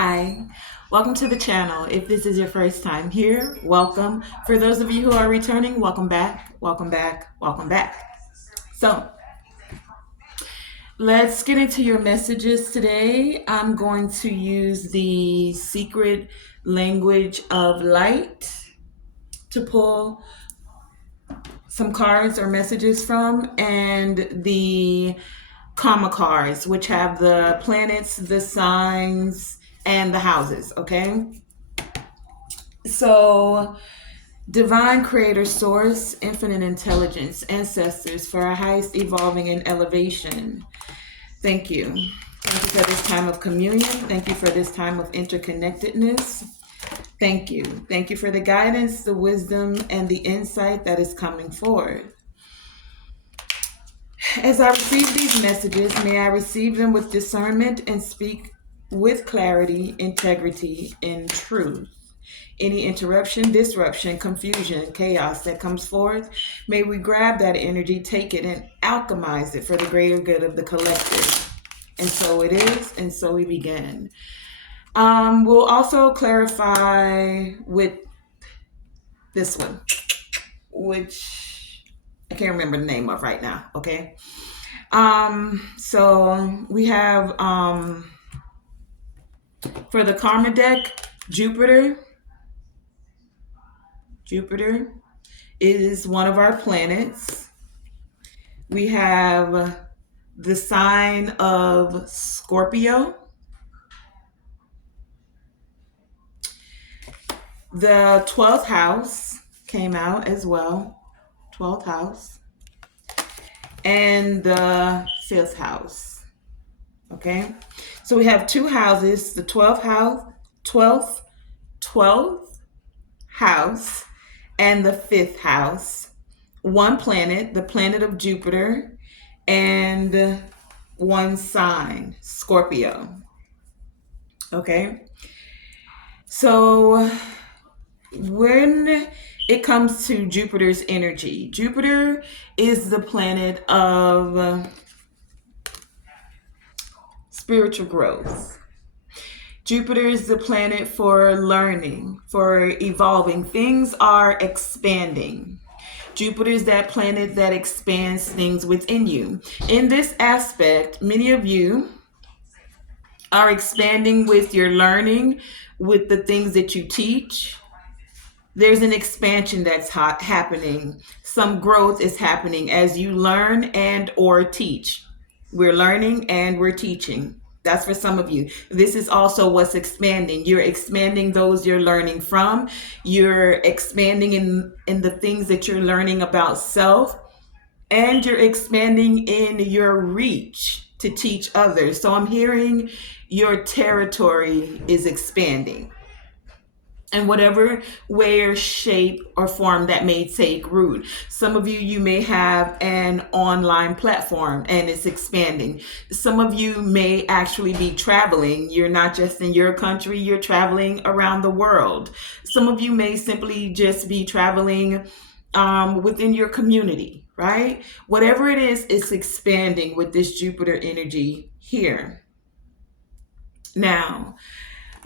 Hi, welcome to the channel. If this is your first time here, welcome. For those of you who are returning, welcome back, welcome back, welcome back. So let's get into your messages today. I'm going to use the secret language of light to pull some cards or messages from, and the karma cards, which have the planets, the signs, and the houses, okay? So, divine creator source, infinite intelligence, ancestors for our highest evolving and elevation. Thank you. Thank you for this time of communion. Thank you for this time of interconnectedness. Thank you. Thank you for the guidance, the wisdom, and the insight that is coming forward. As I receive these messages, may I receive them with discernment and speak with clarity, integrity, and truth. Any interruption, disruption, confusion, chaos that comes forth, may we grab that energy, take it, and alchemize it for the greater good of the collective. And so it is, and so we begin. We'll also clarify with this one, which I can't remember the name of right now, okay? So we have for the karma deck, Jupiter. Jupiter is one of our planets. We have the sign of Scorpio. The 12th house came out as well. 12th house. And the 5th house. Okay? So we have two houses, the 12th house, 12th house, and the 5th house. One planet, the planet of Jupiter, and one sign, Scorpio. Okay? So when it comes to Jupiter's energy, Jupiter is the planet of spiritual growth. Jupiter is the planet for learning, for evolving. Things are expanding. Jupiter is that planet that expands things within you. In this aspect, many of you are expanding with your learning, with the things that you teach. There's an expansion that's happening. Some growth is happening as you learn and or teach. We're learning and we're teaching. That's for some of you. This is also what's expanding. You're expanding those you're learning from. You're expanding in the things that you're learning about self. And you're expanding in your reach to teach others. So I'm hearing your territory is expanding. In whatever way or shape or form that may take root. Some of you may have an online platform and it's expanding. Some of you may actually be traveling. You're not just in your country, you're traveling around the world. Some of you may simply just be traveling within your community, right? Whatever it is, it's expanding with this Jupiter energy here. Now,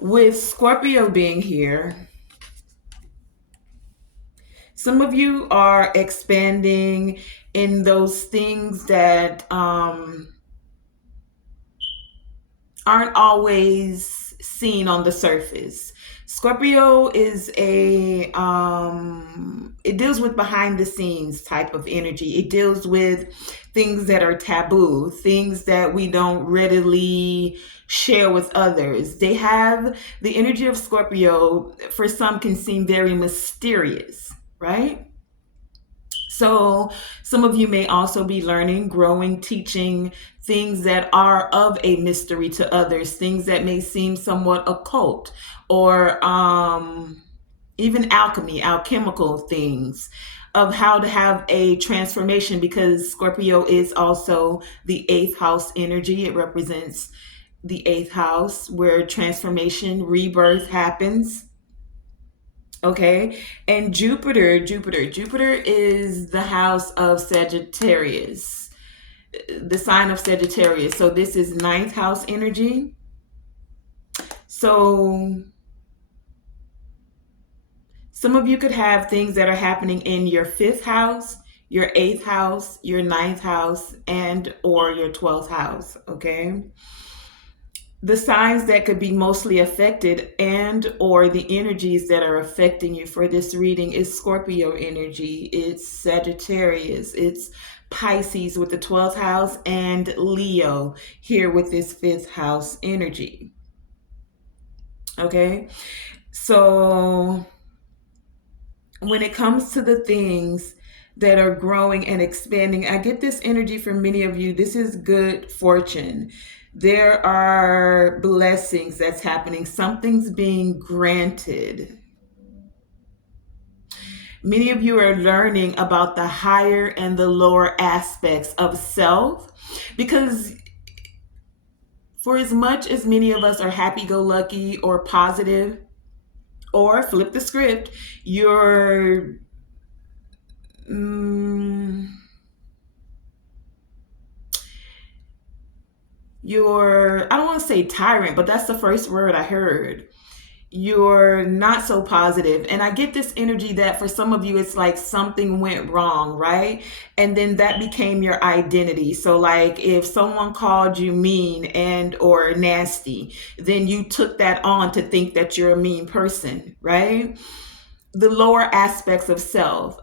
with Scorpio being here, some of you are expanding in those things that aren't always seen on the surface. Scorpio is it deals with behind the scenes type of energy. It deals with things that are taboo, things that we don't readily share with others. They have the energy of Scorpio, for some can seem very mysterious, right? So some of you may also be learning, growing, teaching things that are of a mystery to others, things that may seem somewhat occult or even alchemical things of how to have a transformation, because Scorpio is also the 8th house energy. It represents the 8th house where transformation, rebirth happens. Okay, and Jupiter is the house of Sagittarius, the sign of Sagittarius. So this is 9th house energy. So some of you could have things that are happening in your fifth house, your eighth house, your ninth house, and or your 12th house. Okay. The signs that could be mostly affected and or the energies that are affecting you for this reading is Scorpio energy, it's Sagittarius, it's Pisces with the 12th house, and Leo here with this fifth house energy. Okay. So when it comes to the things that are growing and expanding, I get this energy from many of you. This is good fortune. There are blessings that's happening. Something's being granted. Many of you are learning about the higher and the lower aspects of self because for as much as many of us are happy-go-lucky or positive, or flip the script, you're mm, I don't want to say tyrant, but that's the first word I heard. You're not so positive. And I get this energy that for some of you, it's like something went wrong, right? And then that became your identity. So like if someone called you mean and or nasty, then you took that on to think that you're a mean person, right? The lower aspects of self,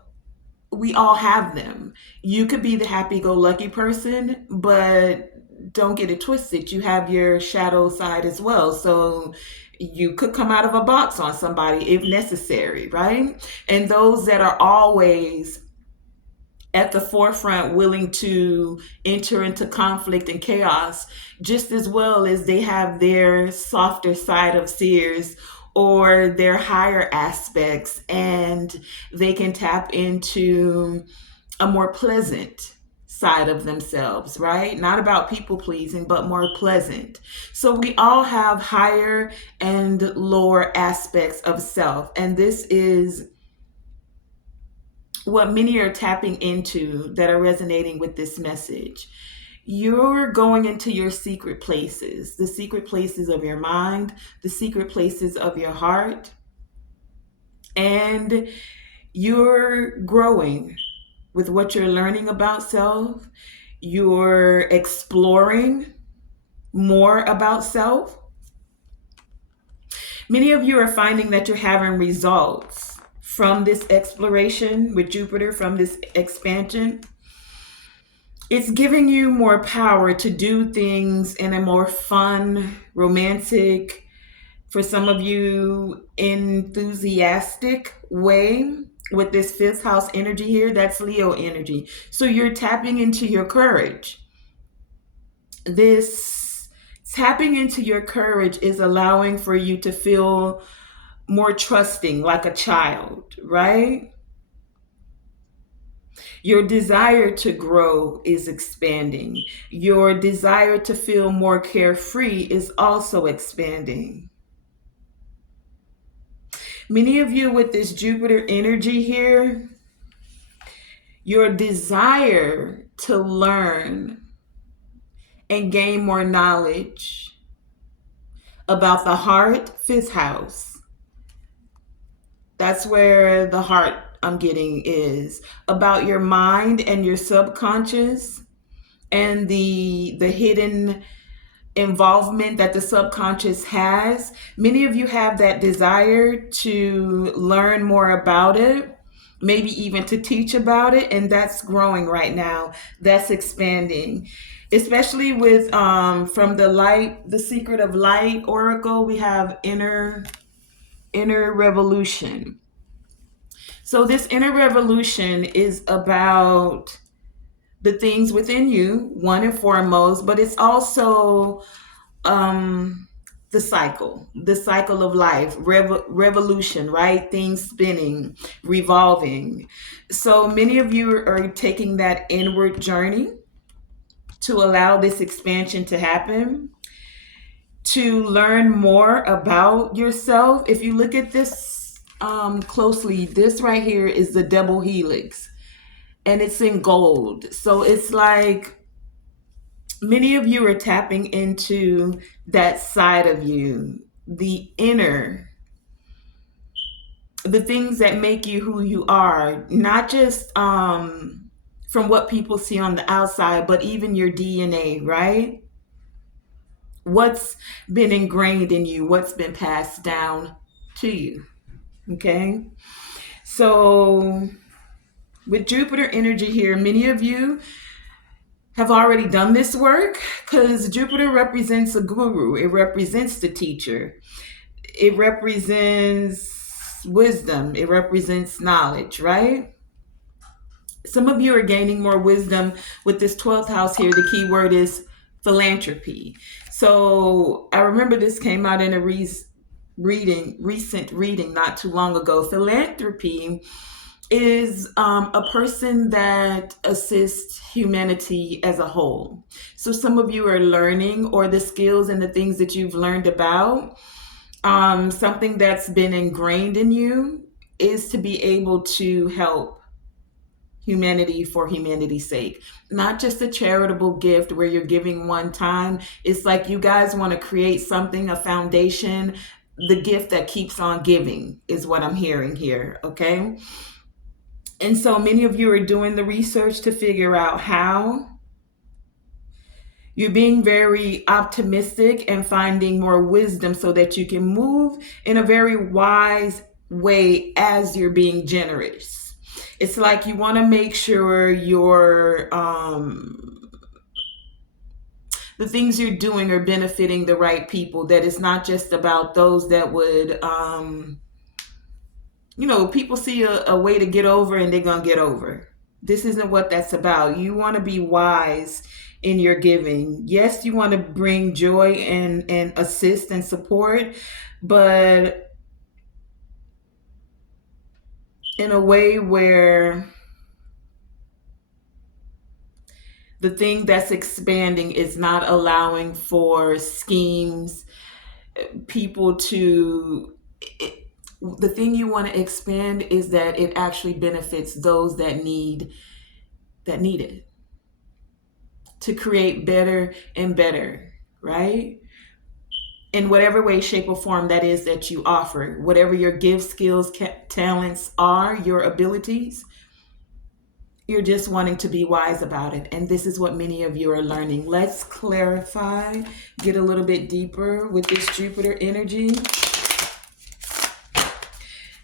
we all have them. You could be the happy-go-lucky person, but don't get it twisted. You have your shadow side as well. So you could come out of a box on somebody if necessary, right? And those that are always at the forefront, willing to enter into conflict and chaos, just as well as they have their softer side of seers or their higher aspects, and they can tap into a more pleasant side of themselves, right? Not about people pleasing, but more pleasant. So we all have higher and lower aspects of self, and this is what many are tapping into that are resonating with this message. You're going into your secret places, the secret places of your mind, the secret places of your heart, and you're growing with what you're learning about self. You're exploring more about self. Many of you are finding that you're having results from this exploration with Jupiter, from this expansion. It's giving you more power to do things in a more fun, romantic, for some of you, enthusiastic way with this fifth house energy here. That's Leo energy. So you're tapping into your courage. This tapping into your courage is allowing for you to feel more trusting like a child, right? Your desire to grow is expanding. Your desire to feel more carefree is also expanding. Many of you with this Jupiter energy here, your desire to learn and gain more knowledge about the heart, fifth house. That's where the heart I'm getting is about your mind and your subconscious and the hidden involvement that the subconscious has. Many of you have that desire to learn more about it, maybe even to teach about it, and that's growing right now. That's expanding. Especially with from the light, the secret of light oracle, we have inner revolution. So this inner revolution is about the things within you, one and foremost, but it's also um the cycle of life, revolution, right? Things spinning, revolving. So many of you are taking that inward journey to allow this expansion to happen, to learn more about yourself. If you look at this closely, this right here is the double helix, and it's in gold. So it's like many of you are tapping into that side of you, the inner, the things that make you who you are, not just from what people see on the outside, but even your DNA, right? What's been ingrained in you, what's been passed down to you. Okay. So, with Jupiter energy here, many of you have already done this work because Jupiter represents a guru, it represents the teacher, it represents wisdom, it represents knowledge, right? Some of you are gaining more wisdom with this 12th house here. The key word is philanthropy. So I remember this came out in a recent reading not too long ago. Philanthropy is a person that assists humanity as a whole. So some of you are learning, or the skills and the things that you've learned about, something that's been ingrained in you is to be able to help humanity for humanity's sake. Not just a charitable gift where you're giving one time. It's like you guys want to create something, a foundation, the gift that keeps on giving is what I'm hearing here, okay? And so many of you are doing the research to figure out how. You're being very optimistic and finding more wisdom so that you can move in a very wise way as you're being generous. It's like you want to make sure the things you're doing are benefiting the right people, that it's not just about those that would people see a way to get over and they're going to get over. This isn't what that's about. You want to be wise in your giving. Yes, you want to bring joy and assist and support, but in a way where the thing that's expanding is not allowing for schemes, people to. The thing you want to expand is that it actually benefits those that need it, to create better and better, right? In whatever way, shape, or form that is that you offer, whatever your gifts, skills, talents are, your abilities, you're just wanting to be wise about it. And this is what many of you are learning. Let's clarify, get a little bit deeper with this Jupiter energy.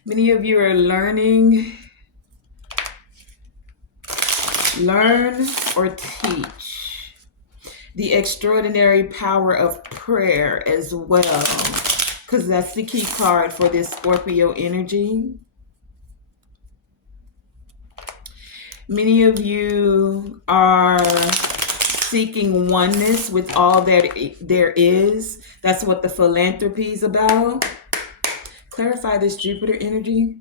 Many of you are learning, learn or teach the extraordinary power of prayer as well, because that's the key card for this Scorpio energy. Many of you are seeking oneness with all that there is. That's what the philanthropy is about. Clarify this Jupiter energy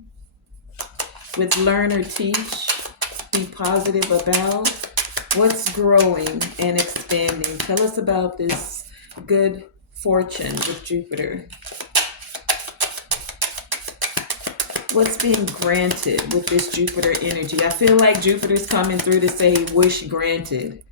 with learn or teach. Be positive about what's growing and expanding. Tell us about this good fortune with Jupiter. What's being granted with this Jupiter energy? I feel like Jupiter's coming through to say wish granted.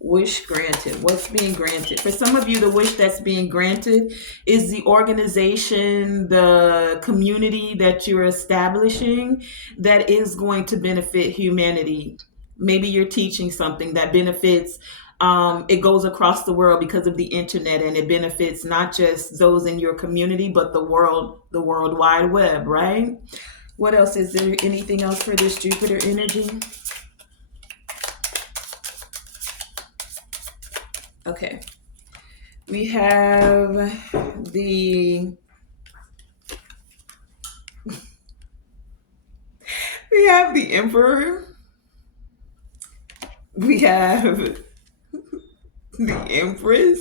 Wish granted. What's being granted? For some of you, the wish that's being granted is the organization, the community that you're establishing that is going to benefit humanity. Maybe you're teaching something that benefits, it goes across the world because of the internet, and it benefits not just those in your community, but the World Wide Web, right? What else? Is there anything else for this Jupiter energy? Okay. We have the Emperor. We have the Empress.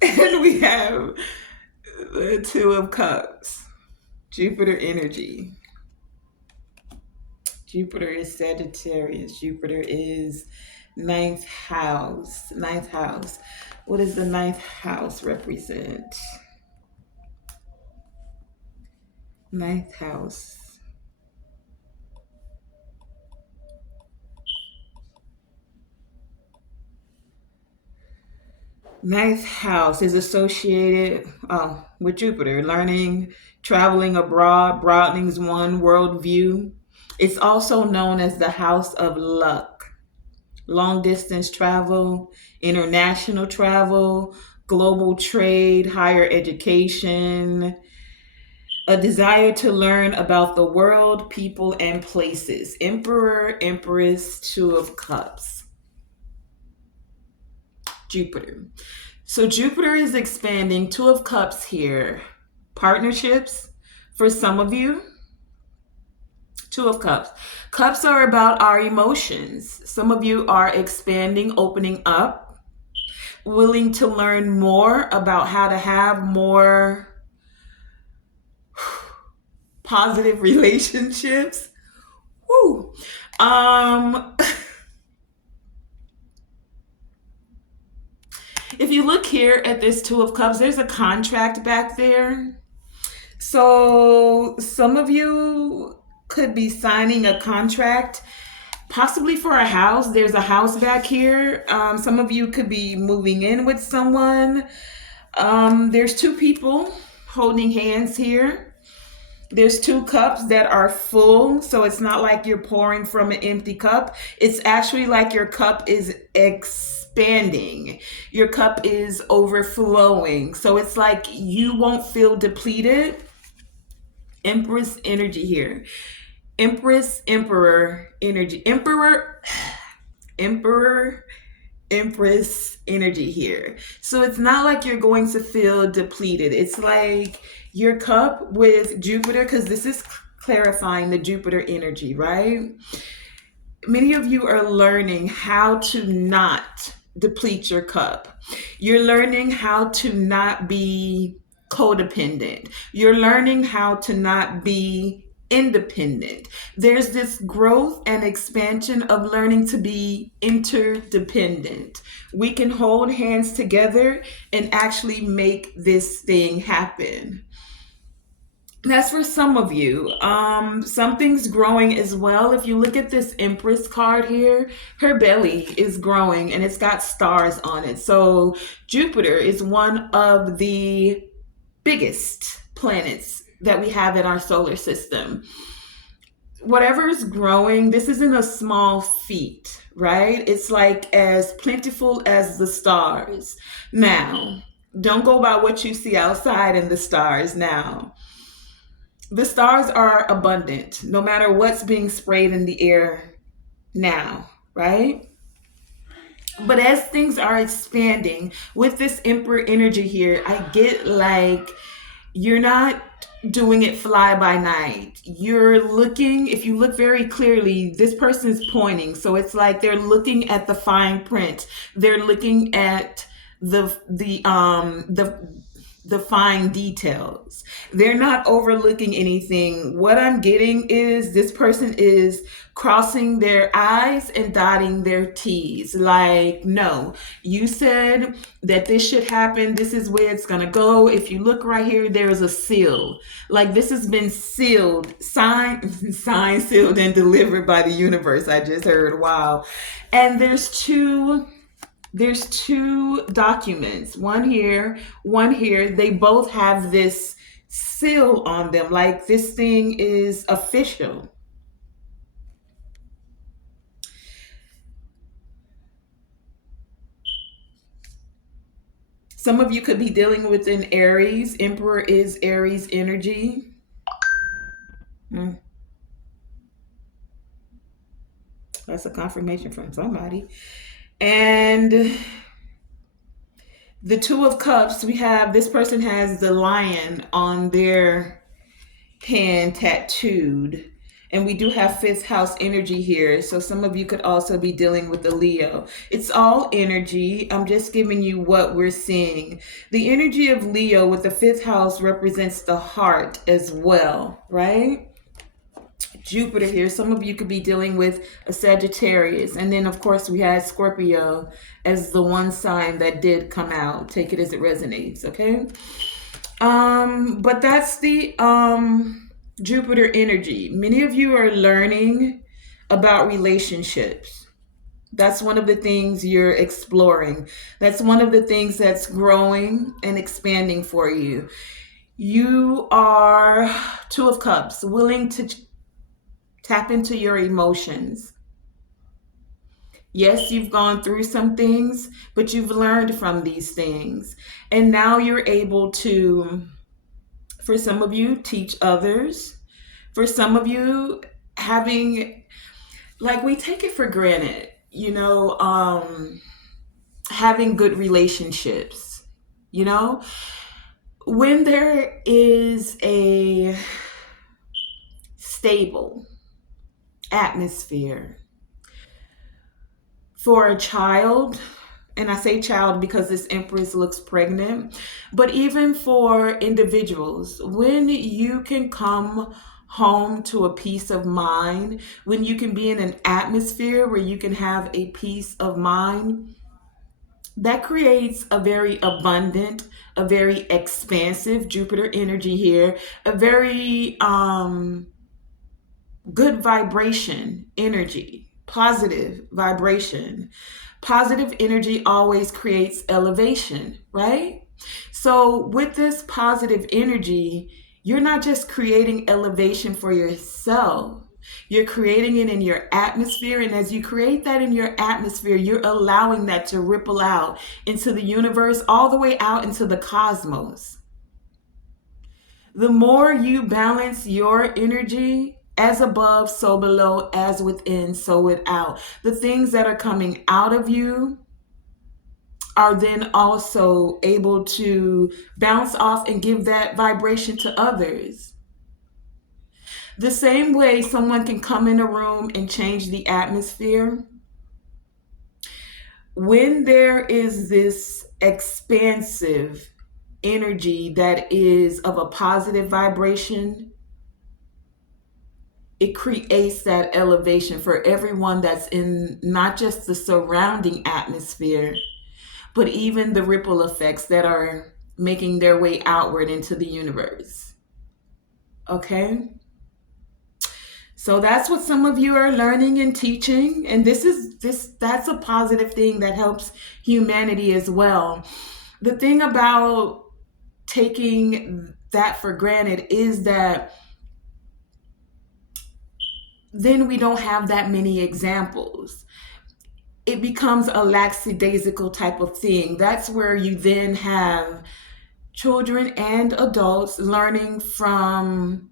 And we have the Two of Cups. Jupiter energy. Jupiter is Sagittarius. Jupiter is ninth house. Ninth house. What does the ninth house represent? Ninth house. Ninth house is associated with Jupiter, learning, traveling abroad, broadening one worldview. It's also known as the house of luck, long distance travel, international travel, global trade, higher education, a desire to learn about the world, people, and places. Emperor, Empress, Two of Cups. Jupiter. So Jupiter is expanding. Two of Cups here. Partnerships for some of you. Two of Cups. Cups are about our emotions. Some of you are expanding, opening up, willing to learn more about how to have more positive relationships. Woo. If you look here at this Two of Cups, there's a contract back there. So some of you could be signing a contract, possibly for a house. There's a house back here. Some of you could be moving in with someone. There's two people holding hands here. There's two cups that are full, so it's not like you're pouring from an empty cup. It's actually like your cup is expanding. Your cup is overflowing. So it's like you won't feel depleted. Empress energy here. Empress, Emperor energy. Emperor, Empress energy here. So it's not like you're going to feel depleted. It's like your cup with Jupiter, because this is clarifying the Jupiter energy, right? Many of you are learning how to not deplete your cup. You're learning how to not be codependent. You're learning how to not be independent. There's this growth and expansion of learning to be interdependent. We can hold hands together and actually make this thing happen. That's for some of you. Something's growing as well. If you look at this Empress card here, her belly is growing and it's got stars on it. So Jupiter is one of the biggest planets that we have in our solar system. Whatever is growing, this isn't a small feat, right? It's like as plentiful as the stars. Now, don't go by what you see outside in the stars now. The stars are abundant, no matter what's being sprayed in the air now, right? But as things are expanding with this Emperor energy here, I get like you're not doing it fly by night. You're looking, if you look very clearly, this person is pointing. So it's like they're looking at the fine print. They're looking at the fine details. They're not overlooking anything. What I'm getting is this person is crossing their I's and dotting their T's. Like, no, you said that this should happen. This is where it's going to go. If you look right here, there is a seal. Like this has been sealed, signed, sealed, and delivered by the universe. I just heard, wow. And there's two documents, one here, one here. They both have this seal on them, like this thing is official. Some of you could be dealing with an Aries. Emperor is Aries energy. That's a confirmation from somebody. And the Two of Cups, we have, this person has the lion on their hand tattooed. And we do have fifth house energy here. So some of you could also be dealing with the Leo. It's all energy. I'm just giving you what we're seeing. The energy of Leo with the fifth house represents the heart as well, right? Jupiter here. Some of you could be dealing with a Sagittarius. And then, of course, we had Scorpio as the one sign that did come out. Take it as it resonates, okay? But that's the Jupiter energy. Many of you are learning about relationships. That's one of the things you're exploring. That's one of the things that's growing and expanding for you. You are Two of Cups, willing to tap into your emotions. Yes, you've gone through some things, but you've learned from these things. And now you're able to, for some of you, teach others. For some of you, having, like, we take it for granted, having good relationships, you know? When there is a stable atmosphere for a child, and I say child because this Empress looks pregnant, but even for individuals, when you can come home to a peace of mind, when you can be in an atmosphere where you can have a peace of mind, that creates a very abundant, a very expansive Jupiter energy here, a very good vibration energy, positive vibration. Positive energy always creates elevation, right? So, with this positive energy, you're not just creating elevation for yourself, you're creating it in your atmosphere. And as you create that in your atmosphere, you're allowing that to ripple out into the universe, all the way out into the cosmos. The more you balance your energy, as above, so below, as within, so without, the things that are coming out of you are then also able to bounce off and give that vibration to others. The same way someone can come in a room and change the atmosphere, when there is this expansive energy that is of a positive vibration, it creates that elevation for everyone that's in not just the surrounding atmosphere, but even the ripple effects that are making their way outward into the universe. Okay? So that's what some of you are learning and teaching, and that's a positive thing that helps humanity as well. The thing about taking that for granted is that then we don't have that many examples. It becomes a lackadaisical type of thing. That's where you then have children and adults learning from,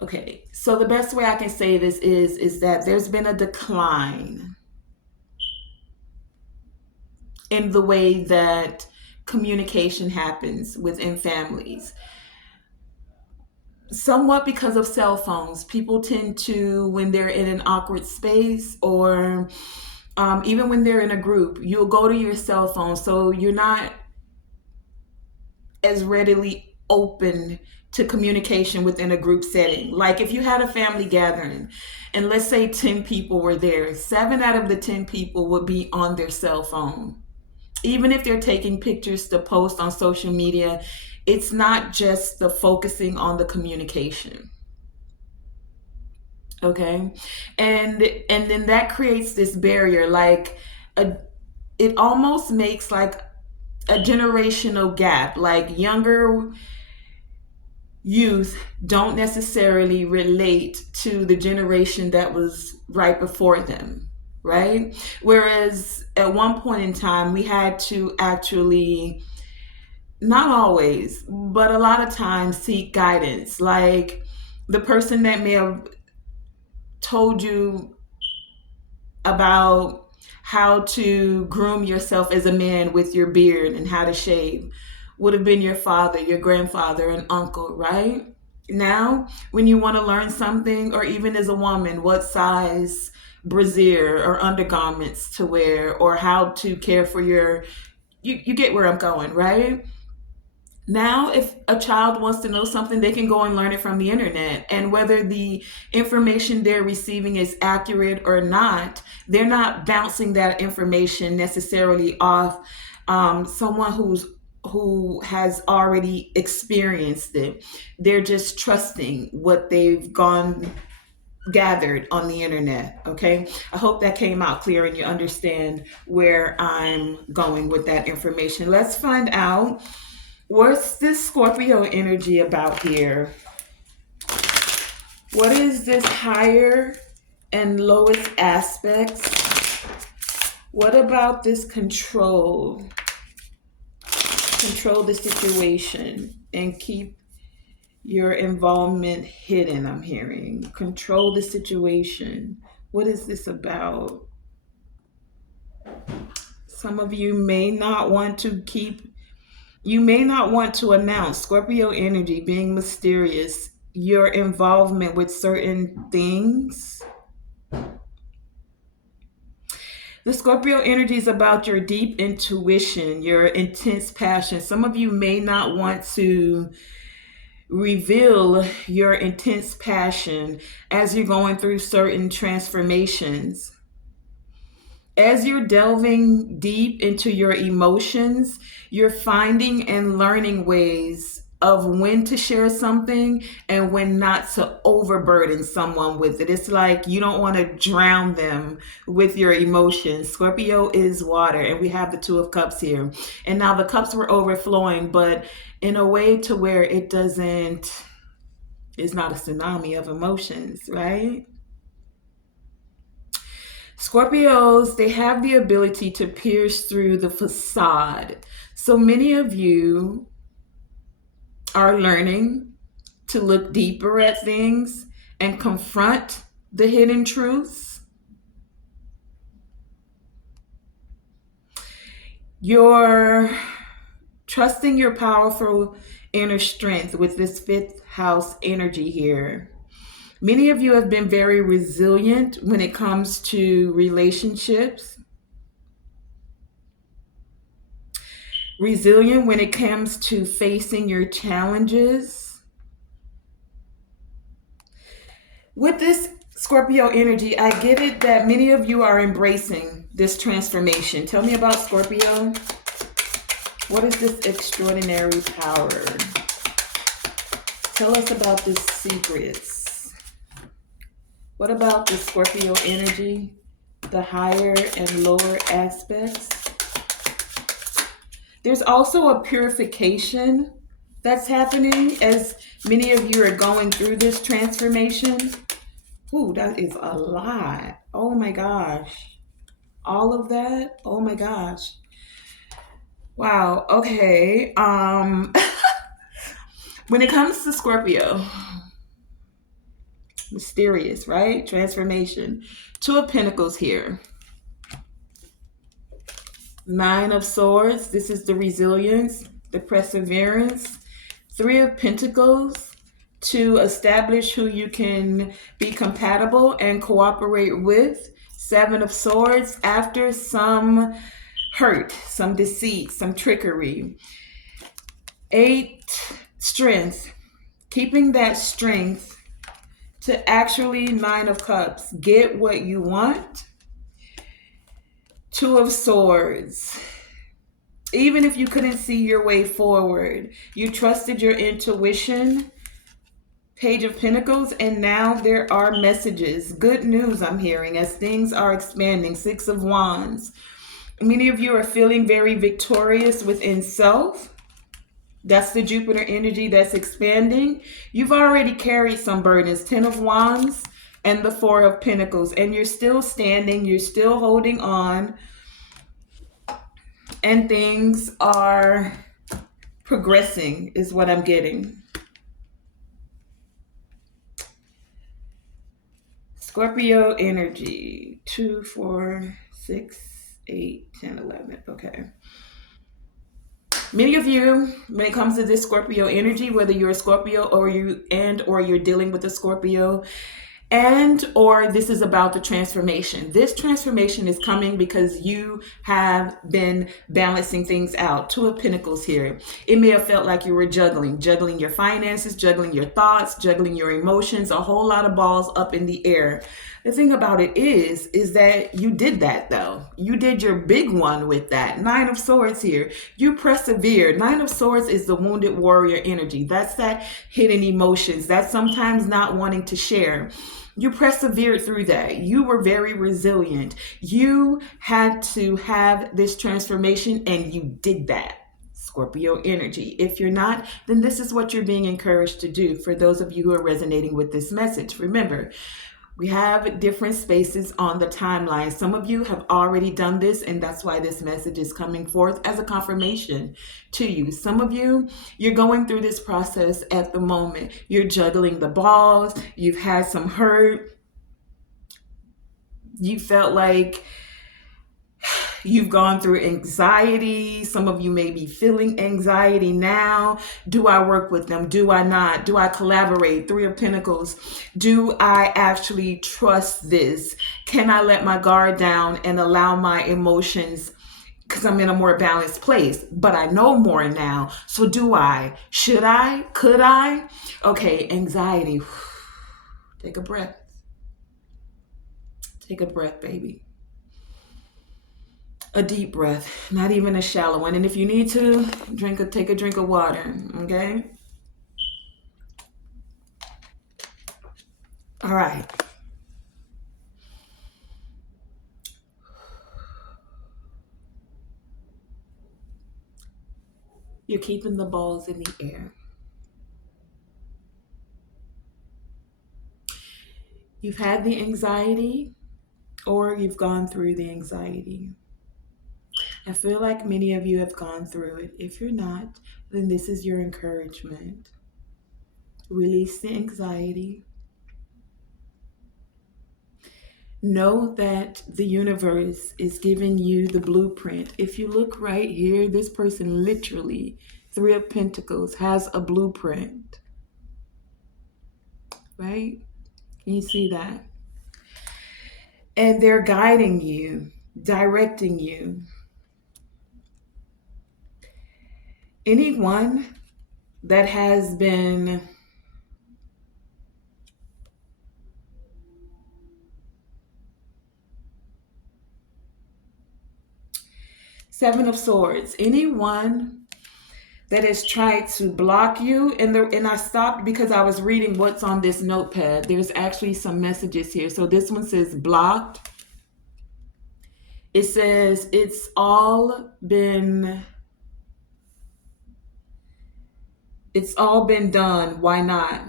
okay, so the best way I can say this is that there's been a decline in the way that communication happens within families. Somewhat because of cell phones, people tend to, when they're in an awkward space, or even when they're in a group, you'll go to your cell phone. So you're not as readily open to communication within a group setting. Like if you had a family gathering and let's say 10 people were there, 7 out of the 10 people would be on their cell phone. Even if they're taking pictures to post on social media, it's not just the focusing on the communication. Okay? And then that creates this barrier, like it almost makes like a generational gap. Like younger youth don't necessarily relate to the generation that was right before them, right? Whereas at one point in time, we had to actually, not always, but a lot of times, seek guidance. Like the person that may have told you about how to groom yourself as a man with your beard and how to shave would have been your father, your grandfather, and uncle, right? Now, when you want to learn something, or even as a woman, what size brassiere or undergarments to wear, or how to care for you get where I'm going, right? Now, if a child wants to know something, they can go and learn it from the internet. And whether the information they're receiving is accurate or not, they're not bouncing that information necessarily off someone who has already experienced it. They're just trusting what they've gathered on the internet. Okay, I hope that came out clear and you understand where I'm going with that information. Let's find out, what's this Scorpio energy about here? What is this higher and lowest aspects? What about this control? Control the situation and keep your involvement hidden, I'm hearing. Control the situation. What is this about? Some of you may not want to announce, Scorpio energy, being mysterious, your involvement with certain things. The Scorpio energy is about your deep intuition, your intense passion. Some of you may not want to reveal your intense passion as you're going through certain transformations. As you're delving deep into your emotions, you're finding and learning ways of when to share something and when not to overburden someone with it. It's like you don't want to drown them with your emotions. Scorpio is water, and we have the Two of Cups here. And now the cups were overflowing, but in a way to where it's not a tsunami of emotions, right? Scorpios, they have the ability to pierce through the facade. So many of you are learning to look deeper at things and confront the hidden truths. You're trusting your powerful inner strength with this fifth house energy here. Many of you have been very resilient when it comes to relationships. Resilient when it comes to facing your challenges. With this Scorpio energy, I get it that many of you are embracing this transformation. Tell me about Scorpio. What is this extraordinary power? Tell us about the secrets. What about the Scorpio energy, the higher and lower aspects? There's also a purification that's happening as many of you are going through this transformation. Ooh, that is a lot. Oh my gosh. All of that? Oh my gosh. Wow. Okay. When it comes to Scorpio, mysterious, right? Transformation. Two of Pentacles here. Nine of Swords. This is the resilience, the perseverance. Three of Pentacles, to establish who you can be compatible and cooperate with. Seven of Swords, after some hurt, some deceit, some trickery. Eight, strength. Keeping that strength to actually, Nine of Cups, get what you want. Two of Swords. Even if you couldn't see your way forward, you trusted your intuition. Page of Pentacles, and now there are messages. Good news I'm hearing as things are expanding. Six of Wands. Many of you are feeling very victorious within self. That's the Jupiter energy that's expanding. You've already carried some burdens. Ten of Wands and the Four of Pentacles. And you're still standing. You're still holding on. And things are progressing is what I'm getting. Scorpio energy. 2, 4, 6, 8, 10, 11. Okay. Many of you, when it comes to this Scorpio energy, whether you're a Scorpio or you're dealing with a Scorpio, And or this is about the transformation. This transformation is coming because you have been balancing things out. Two of Pentacles here. It may have felt like you were juggling your finances, juggling your thoughts, juggling your emotions, a whole lot of balls up in the air. The thing about it is that you did that though. You did your big one with that. Nine of Swords here. You persevered. Nine of Swords is the wounded warrior energy. That's that hidden emotions. That's sometimes not wanting to share. You persevered through that. You were very resilient. You had to have this transformation and you did that. Scorpio energy. If you're not, then this is what you're being encouraged to do. For those of you who are resonating with this message, remember, we have different spaces on the timeline. Some of you have already done this, and that's why this message is coming forth as a confirmation to you. Some of you, you're going through this process at the moment. You're juggling the balls. You've had some hurt. You felt like you've gone through anxiety. Some of you may be feeling anxiety now. Do I work with them? Do I not? Do I collaborate? Three of Pentacles. Do I actually trust this? Can I let my guard down and allow my emotions, because I'm in a more balanced place, but I know more now. So do I? Should I? Could I? Okay, anxiety. Take a breath. Take a breath, baby. A deep breath, not even a shallow one. And if you need to, take a drink of water, okay? All right. You're keeping the balls in the air. You've had the anxiety, or you've gone through the anxiety. I feel like many of you have gone through it. If you're not, then this is your encouragement. Release the anxiety. Know that the universe is giving you the blueprint. If you look right here, this person literally, Three of Pentacles, has a blueprint. Right? Can you see that? And they're guiding you, directing you. Anyone that has been Seven of Swords, anyone that has tried to block you, and I stopped because I was reading what's on this notepad. There's actually some messages here. So this one says blocked. It says it's all been done. Why not?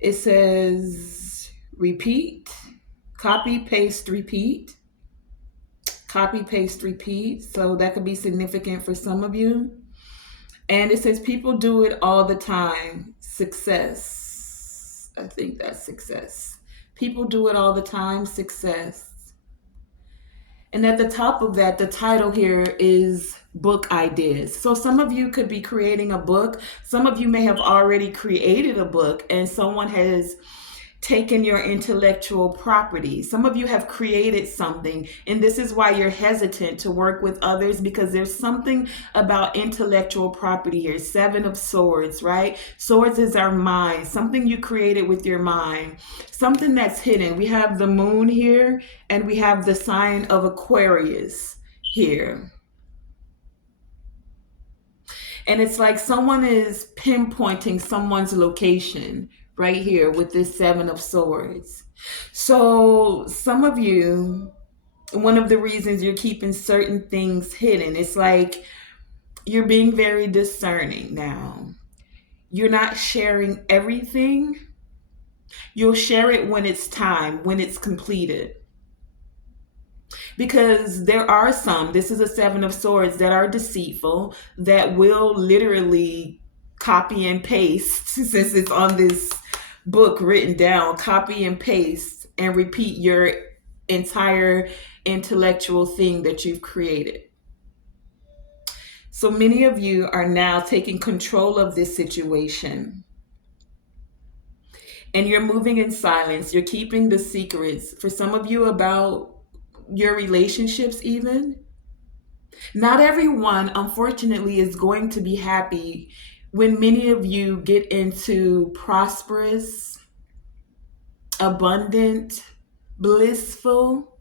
It says repeat, copy, paste, repeat. Copy, paste, repeat. So that could be significant for some of you. And it says people do it all the time. Success. I think that's success. People do it all the time. Success. And at the top of that, the title here is book ideas. So some of you could be creating a book. Some of you may have already created a book and someone has taken your intellectual property. Some of you have created something, and this is why you're hesitant to work with others, because there's something about intellectual property here. Seven of Swords, right? Swords is our mind, something you created with your mind, something that's hidden. We have the moon here, and we have the sign of Aquarius here. And it's like someone is pinpointing someone's location right here with this Seven of Swords. So some of you, one of the reasons you're keeping certain things hidden, it's like you're being very discerning now. You're not sharing everything. You'll share it when it's time, when it's completed. Because there are some, this is a Seven of Swords, that are deceitful, that will literally copy and paste, since it's on this book written down, copy and paste and repeat your entire intellectual thing that you've created. So many of you are now taking control of this situation. And you're moving in silence. You're keeping the secrets. For some of you, about your relationships, even. Not everyone, unfortunately, is going to be happy when many of you get into prosperous, abundant, blissful,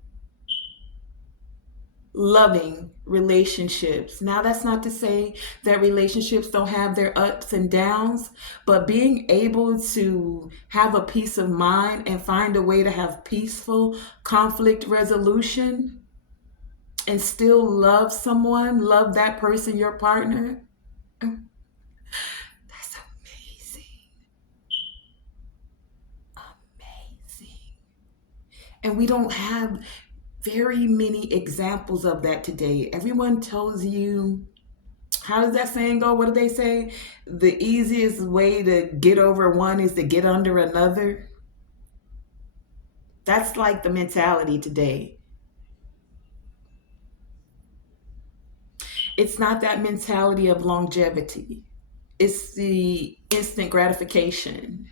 loving relationships. Now, that's not to say that relationships don't have their ups and downs, but being able to have a peace of mind and find a way to have peaceful conflict resolution and still love someone, love that person, your partner, that's amazing. Amazing. And we don't have very many examples of that today. Everyone tells you, how does that saying go? What do they say? The easiest way to get over one is to get under another. That's like the mentality today. It's not that mentality of longevity, it's the instant gratification.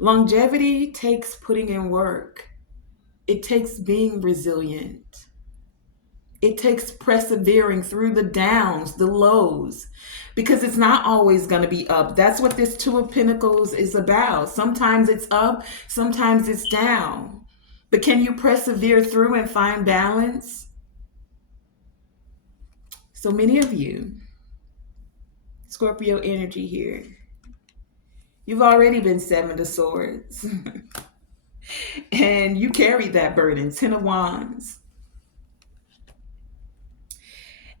Longevity takes putting in work, it takes being resilient, it takes persevering through the downs, the lows, because it's not always going to be up. That's what this Two of Pentacles is about. Sometimes it's up, sometimes it's down. But can you persevere through and find balance? So many of you, Scorpio energy here, you've already been Seven of Swords. And you carried that burden, Ten of Wands.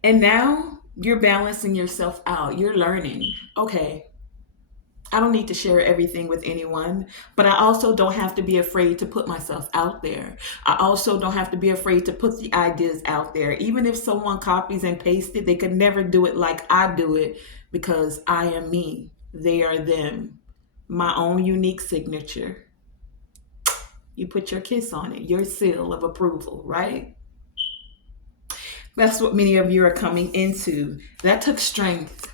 And now you're balancing yourself out. You're learning, okay, I don't need to share everything with anyone, but I also don't have to be afraid to put myself out there. I also don't have to be afraid to put the ideas out there. Even if someone copies and pastes it, they could never do it like I do it because I am me. They are them. My own unique signature. You put your kiss on it, your seal of approval, right? That's what many of you are coming into. That took strength.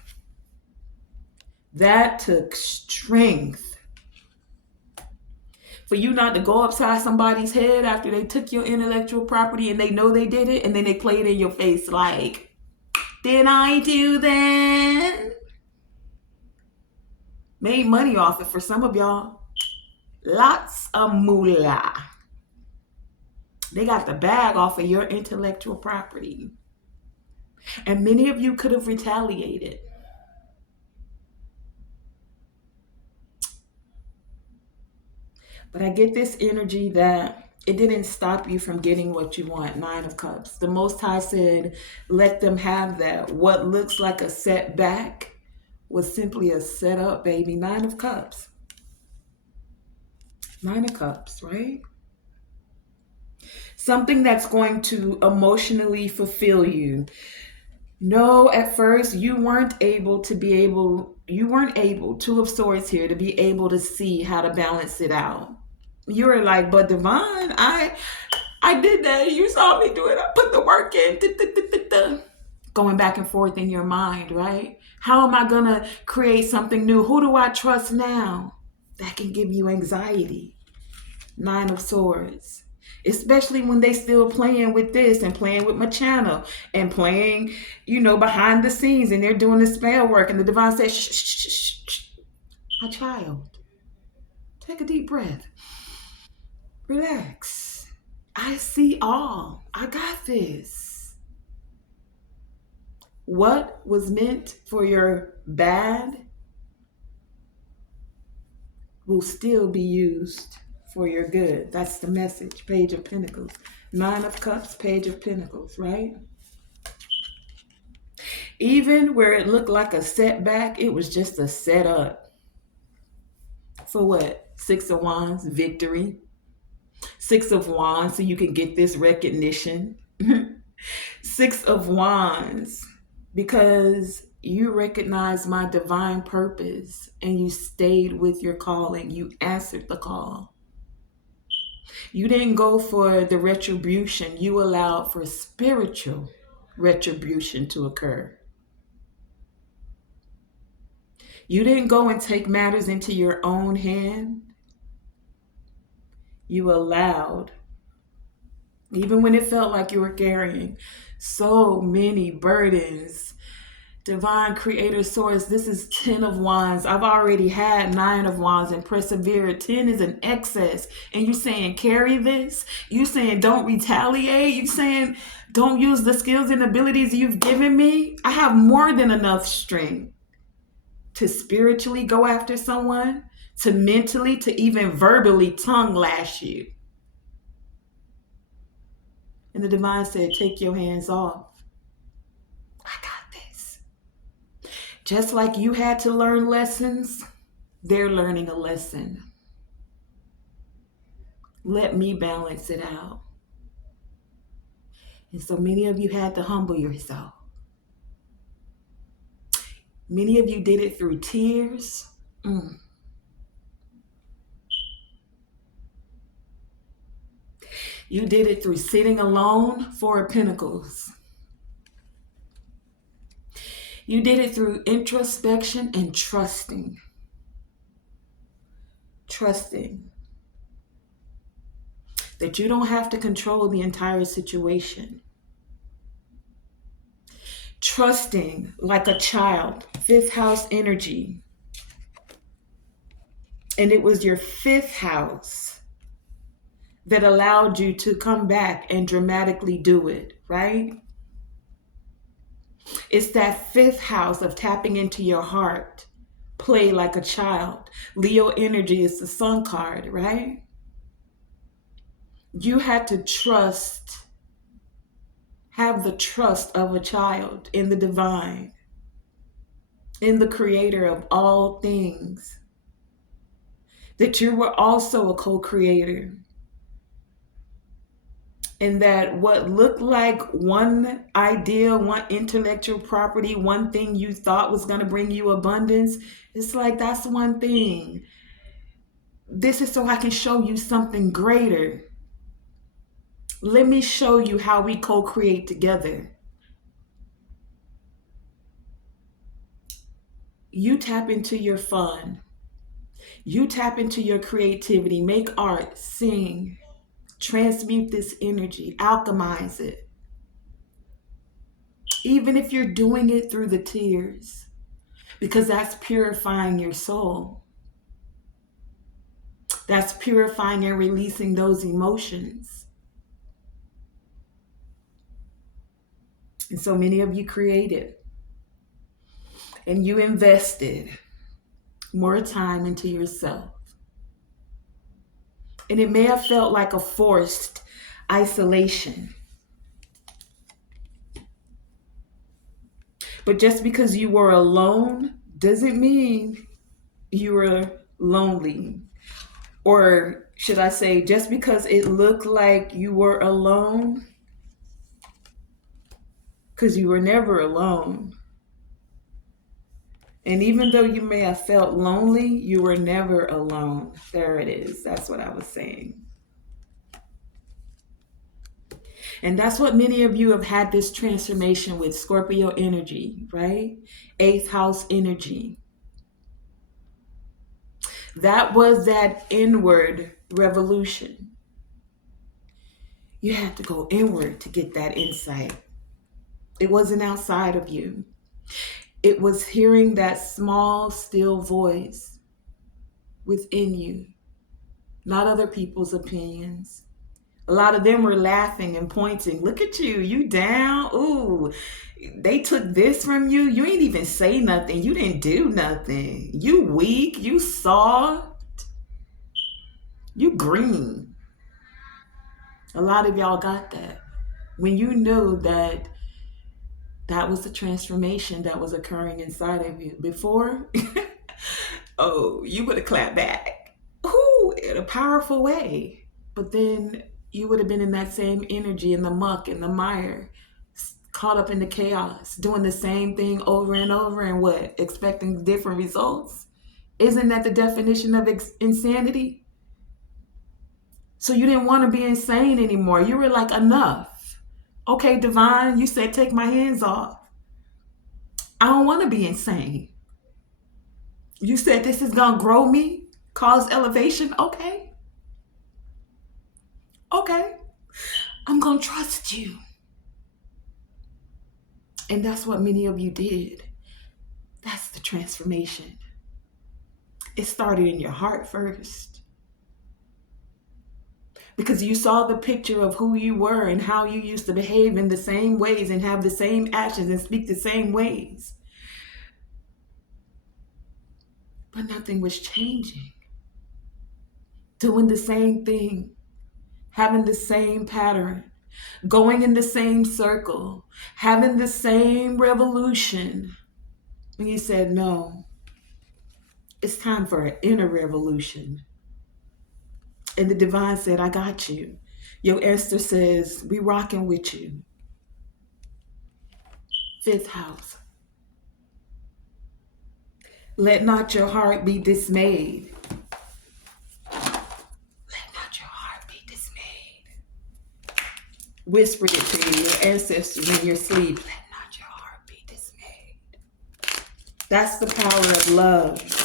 That took strength. For you not to go upside somebody's head after they took your intellectual property and they know they did it, and then they play it in your face like, did I do that? Made money off it for some of y'all. Lots of moolah. They got the bag off of your intellectual property. And many of you could have retaliated. But I get this energy that it didn't stop you from getting what you want. Nine of Cups. The Most High said, let them have that. What looks like a setback was simply a setup, baby. Nine of Cups. Nine of Cups, right? Something that's going to emotionally fulfill you. No, at first you weren't able, Two of Swords here, to be able to see how to balance it out. You were like, but Divine, I did that. You saw me do it. I put the work in. Going back and forth in your mind, right? How am I going to create something new? Who do I trust now? That can give you anxiety. Nine of Swords. Especially when they still playing with this and playing with my channel and playing, behind the scenes, and they're doing the spell work, and the Divine says, shh, shh, shh, shh. My child, take a deep breath. Relax. I see all. I got this. What was meant for your bad will still be used for your good. That's the message. Page of Pentacles. Nine of Cups, Page of Pentacles, right? Even where it looked like a setback, it was just a setup. For what? Six of Wands, victory. Six of Wands, so you can get this recognition. Six of Wands, because you recognize my divine purpose and you stayed with your calling. You answered the call. You didn't go for the retribution. You allowed for spiritual retribution to occur. You didn't go and take matters into your own hand. You allowed, even when it felt like you were carrying so many burdens. Divine Creator Source, this is 10 of Wands. I've already had 9 of Wands and persevered. 10 is an excess. And you saying carry this? You saying don't retaliate? You saying don't use the skills and abilities you've given me? I have more than enough strength to spiritually go after someone, to mentally, to even verbally tongue lash you. And the Divine said, take your hands off. I got this. Just like you had to learn lessons, they're learning a lesson. Let me balance it out. And so many of you had to humble yourself. Many of you did it through tears. You did it through sitting alone, 4 of Pentacles. You did it through introspection and trusting. Trusting that you don't have to control the entire situation. Trusting like a child, 5th house energy. And it was your 5th house that allowed you to come back and dramatically do it, right? It's that 5th house of tapping into your heart. Play like a child. Leo energy is the Sun card, right? You had to trust, have the trust of a child in the divine, in the creator of all things. That you were also a co-creator. And that what looked like one idea, one intellectual property, one thing you thought was going to bring you abundance, it's like, that's one thing. This is so I can show you something greater. Let me show you how we co-create together. You tap into your fun. You tap into your creativity. Make art, sing, transmute this energy, alchemize it. Even if you're doing it through the tears, because that's purifying your soul. That's purifying and releasing those emotions. And so many of you created and you invested more time into yourself. And it may have felt like a forced isolation. But just because you were alone doesn't mean you were lonely. Or should I say, just because it looked like you were alone, because you were never alone. And even though you may have felt lonely, you were never alone. There it is. That's what I was saying. And that's what many of you have had this transformation with Scorpio energy, right? 8th house energy. That was that inward revolution. You had to go inward to get that insight. It wasn't outside of you. It was hearing that small, still voice within you, not other people's opinions. A lot of them were laughing and pointing. Look at you, you down. Ooh, they took this from you. You ain't even say nothing. You didn't do nothing. You weak, you soft, you green. A lot of y'all got that. When you know that that was the transformation that was occurring inside of you. Before, oh, you would have clapped back. Ooh, in a powerful way. But then you would have been in that same energy, in the muck, in the mire, caught up in the chaos, doing the same thing over and over, and what? Expecting different results? Isn't that the definition of insanity? So you didn't want to be insane anymore. You were like, enough. Okay, divine, you said take my hands off. I don't want to be insane. You said this is going to grow me, cause elevation. Okay. Okay. I'm going to trust you. And that's what many of you did. That's the transformation. It started in your heart first. Because you saw the picture of who you were and how you used to behave in the same ways and have the same actions and speak the same ways. But nothing was changing. Doing the same thing, having the same pattern, going in the same circle, having the same revolution. And you said, no, it's time for an inner revolution. And the divine said, I got you. Your Esther says, we rocking with you. Fifth house. Let not your heart be dismayed. Let not your heart be dismayed. Whisper it to you, your ancestors in your sleep. Let not your heart be dismayed. That's the power of love.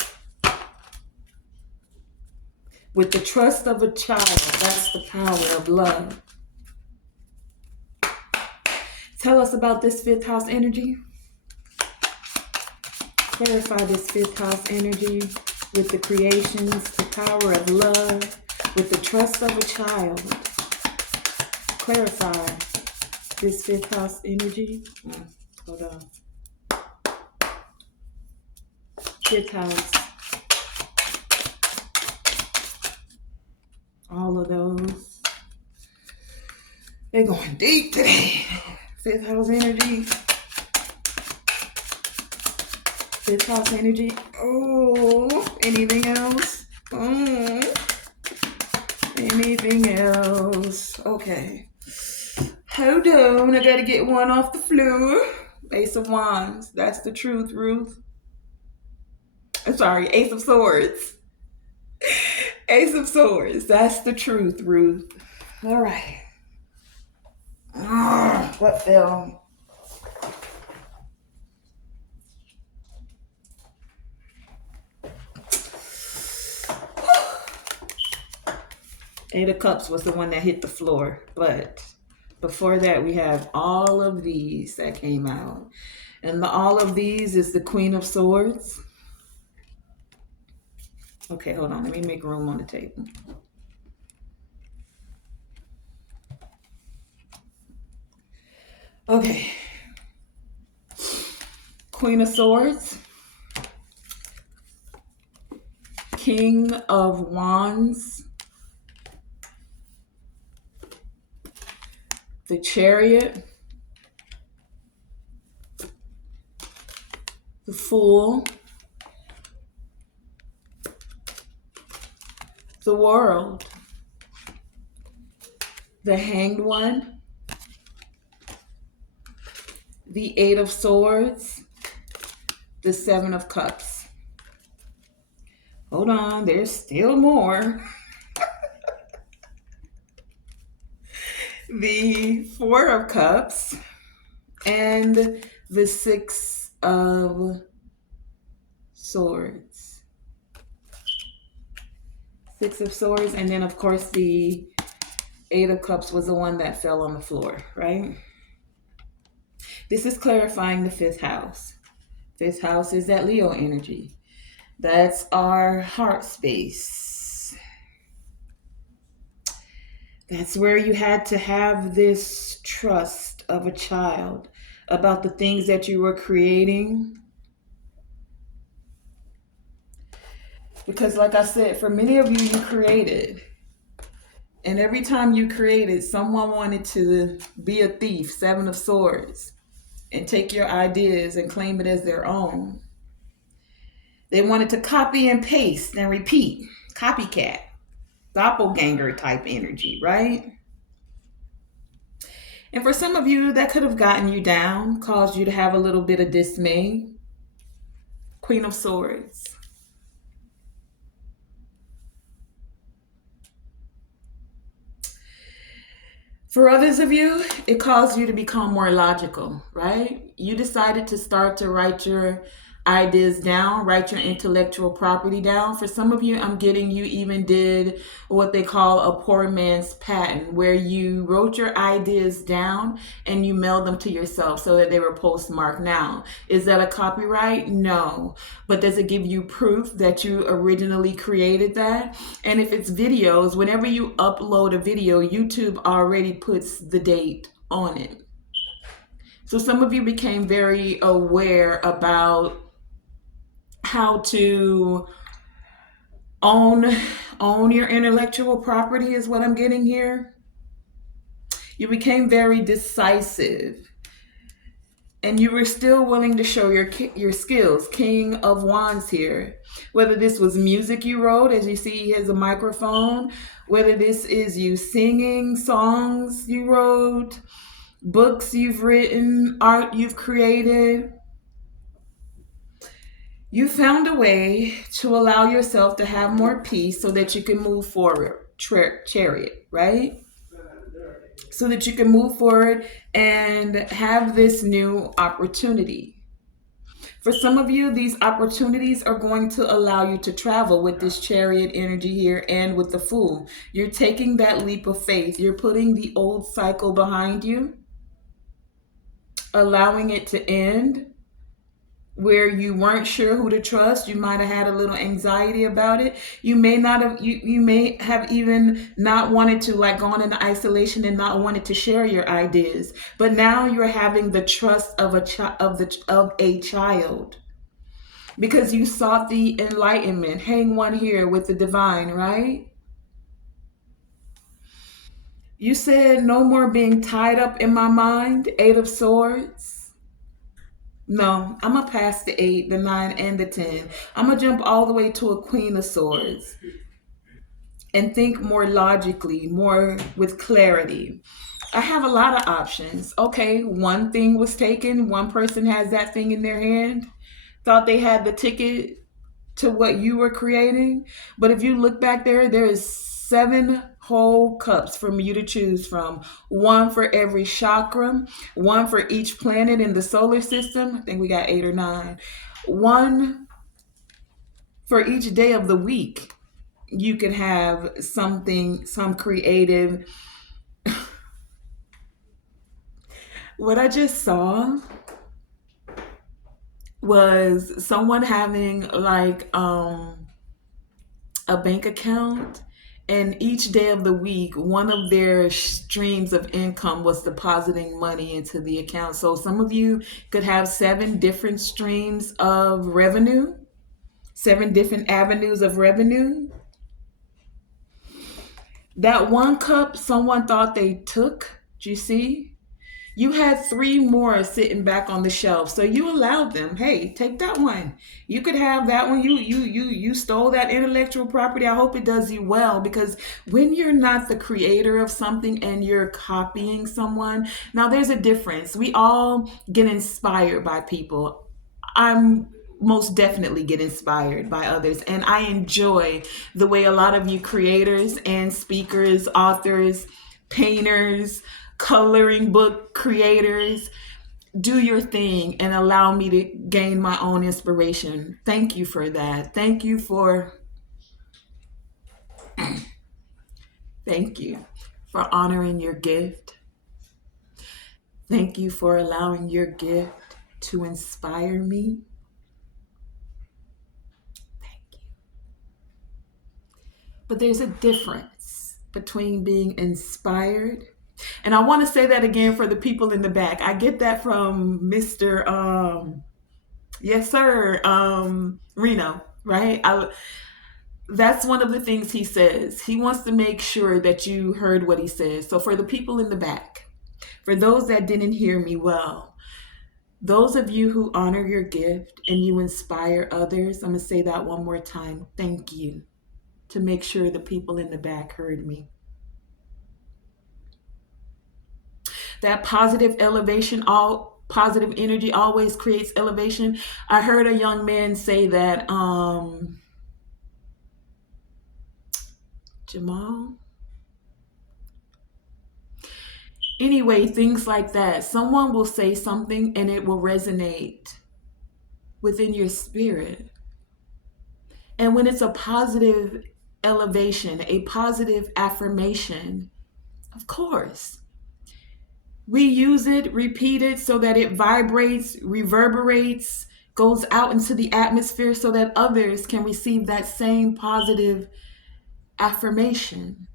With the trust of a child, that's the power of love. Tell us about this fifth house energy. Clarify this fifth house energy with the creations, the power of love, with the trust of a child. Clarify this fifth house energy. Hold on. Fifth house. All of those. They're going deep today. Fifth house energy. Fifth house energy. Oh, anything else? Oh, anything else? Okay. Hold on. I gotta get one off the floor. Ace of Wands. That's the truth, Ruth. I'm sorry, Ace of Swords. Ace of Swords. That's the truth, Ruth. All right. What fell? Eight of Cups was the one that hit the floor. But before that, we have all of these that came out. And all of these is the Queen of Swords. Okay, hold on. Let me make room on the table. Okay. Queen of Swords. King of Wands. The Chariot. The Fool. The World. The Hanged One. The Eight of Swords. The Seven of Cups. Hold on, there's still more. The Four of Cups and the Six of Swords. Six of Swords, and then of course the Eight of Cups was the one that fell on the floor, right? This is clarifying the fifth house. Fifth house is that Leo energy. That's our heart space. That's where you had to have this trust of a child about the things that you were creating. Because like I said, for many of you, you created. And every time you created, someone wanted to be a thief, Seven of Swords, and take your ideas and claim it as their own. They wanted to copy and paste and repeat. Copycat. Doppelganger type energy, right? And for some of you, that could have gotten you down, caused you to have a little bit of dismay. Queen of Swords. For others of you, it caused you to become more logical, right? You decided to start to write your ideas down, write your intellectual property down. For some of you, I'm getting you even did what they call a poor man's patent, where you wrote your ideas down and you mailed them to yourself so that they were postmarked. Now, is that a copyright? No. But does it give you proof that you originally created that? And if it's videos, whenever you upload a video, YouTube already puts the date on it. So some of you became very aware about how to own own your intellectual property is what I'm getting here. You became very decisive and you were still willing to show your skills. King of Wands here. Whether this was music you wrote, as you see he has a microphone, whether this is you singing songs you wrote, books you've written, art you've created, you found a way to allow yourself to have more peace so that you can move forward. Chariot, right? So that you can move forward and have this new opportunity. For some of you, these opportunities are going to allow you to travel with this chariot energy here and with the Fool. You're taking that leap of faith. You're putting the old cycle behind you, allowing it to end. Where you weren't sure who to trust, you might have had a little anxiety about it. You may not have you may have even not wanted to, like, gone into isolation and not wanted to share your ideas. But now you're having the trust of a child because you sought the enlightenment. Hang one here with the divine, right? You said no more being tied up in my mind. 8 of Swords. No, I'm gonna pass the 8, the 9, and the 10. I'm gonna jump all the way to a Queen of Swords and think more logically, more with clarity. I have a lot of options. Okay, one thing was taken, one person has that thing in their hand, thought they had the ticket to what you were creating. But if you look back there, there is 7 whole cups for you to choose from. One for every chakra, one for each planet in the solar system. I think we got 8 or 9. One for each day of the week. You can have something, some creative. What I just saw was someone having like a bank account, and each day of the week one of their streams of income was depositing money into the account. So some of you could have 7 different streams of revenue, 7 different avenues of revenue. That one cup someone thought they took, do you see? You had 3 more sitting back on the shelf, so you allowed them. Hey, take that one. You could have that one. You stole that intellectual property. I hope it does you well, because when you're not the creator of something and you're copying someone, now there's a difference. We all get inspired by people. I'm most definitely get inspired by others, and I enjoy the way a lot of you creators and speakers, authors, painters, coloring book creators do your thing and allow me to gain my own inspiration. Thank you for that. Thank you for honoring your gift. Thank you for allowing your gift to inspire me. Thank you. But there's a difference between being inspired, and I want to say that again for the people in the back. I get that from Mr. Yes, sir, Reno, right? That's one of the things he says. He wants to make sure that you heard what he says. So for the people in the back, for those that didn't hear me well, those of you who honor your gift and you inspire others, I'm going to say that one more time. Thank you, to make sure the people in the back heard me. That positive elevation, all positive energy always creates elevation. I heard a young man say that, Jamal. Anyway, things like that. Someone will say something and it will resonate within your spirit. And when it's a positive elevation, a positive affirmation, of course, we use it, repeat it so that it vibrates, reverberates, goes out into the atmosphere so that others can receive that same positive affirmation,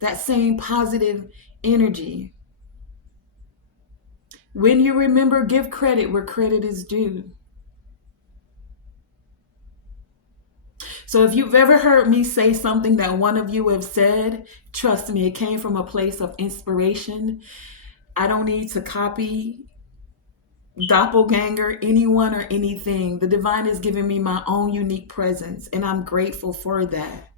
that same positive energy. When you remember, give credit where credit is due. So if you've ever heard me say something that one of you have said, trust me, it came from a place of inspiration. I don't need to copy, doppelganger anyone or anything. The divine has given me my own unique presence, and I'm grateful for that.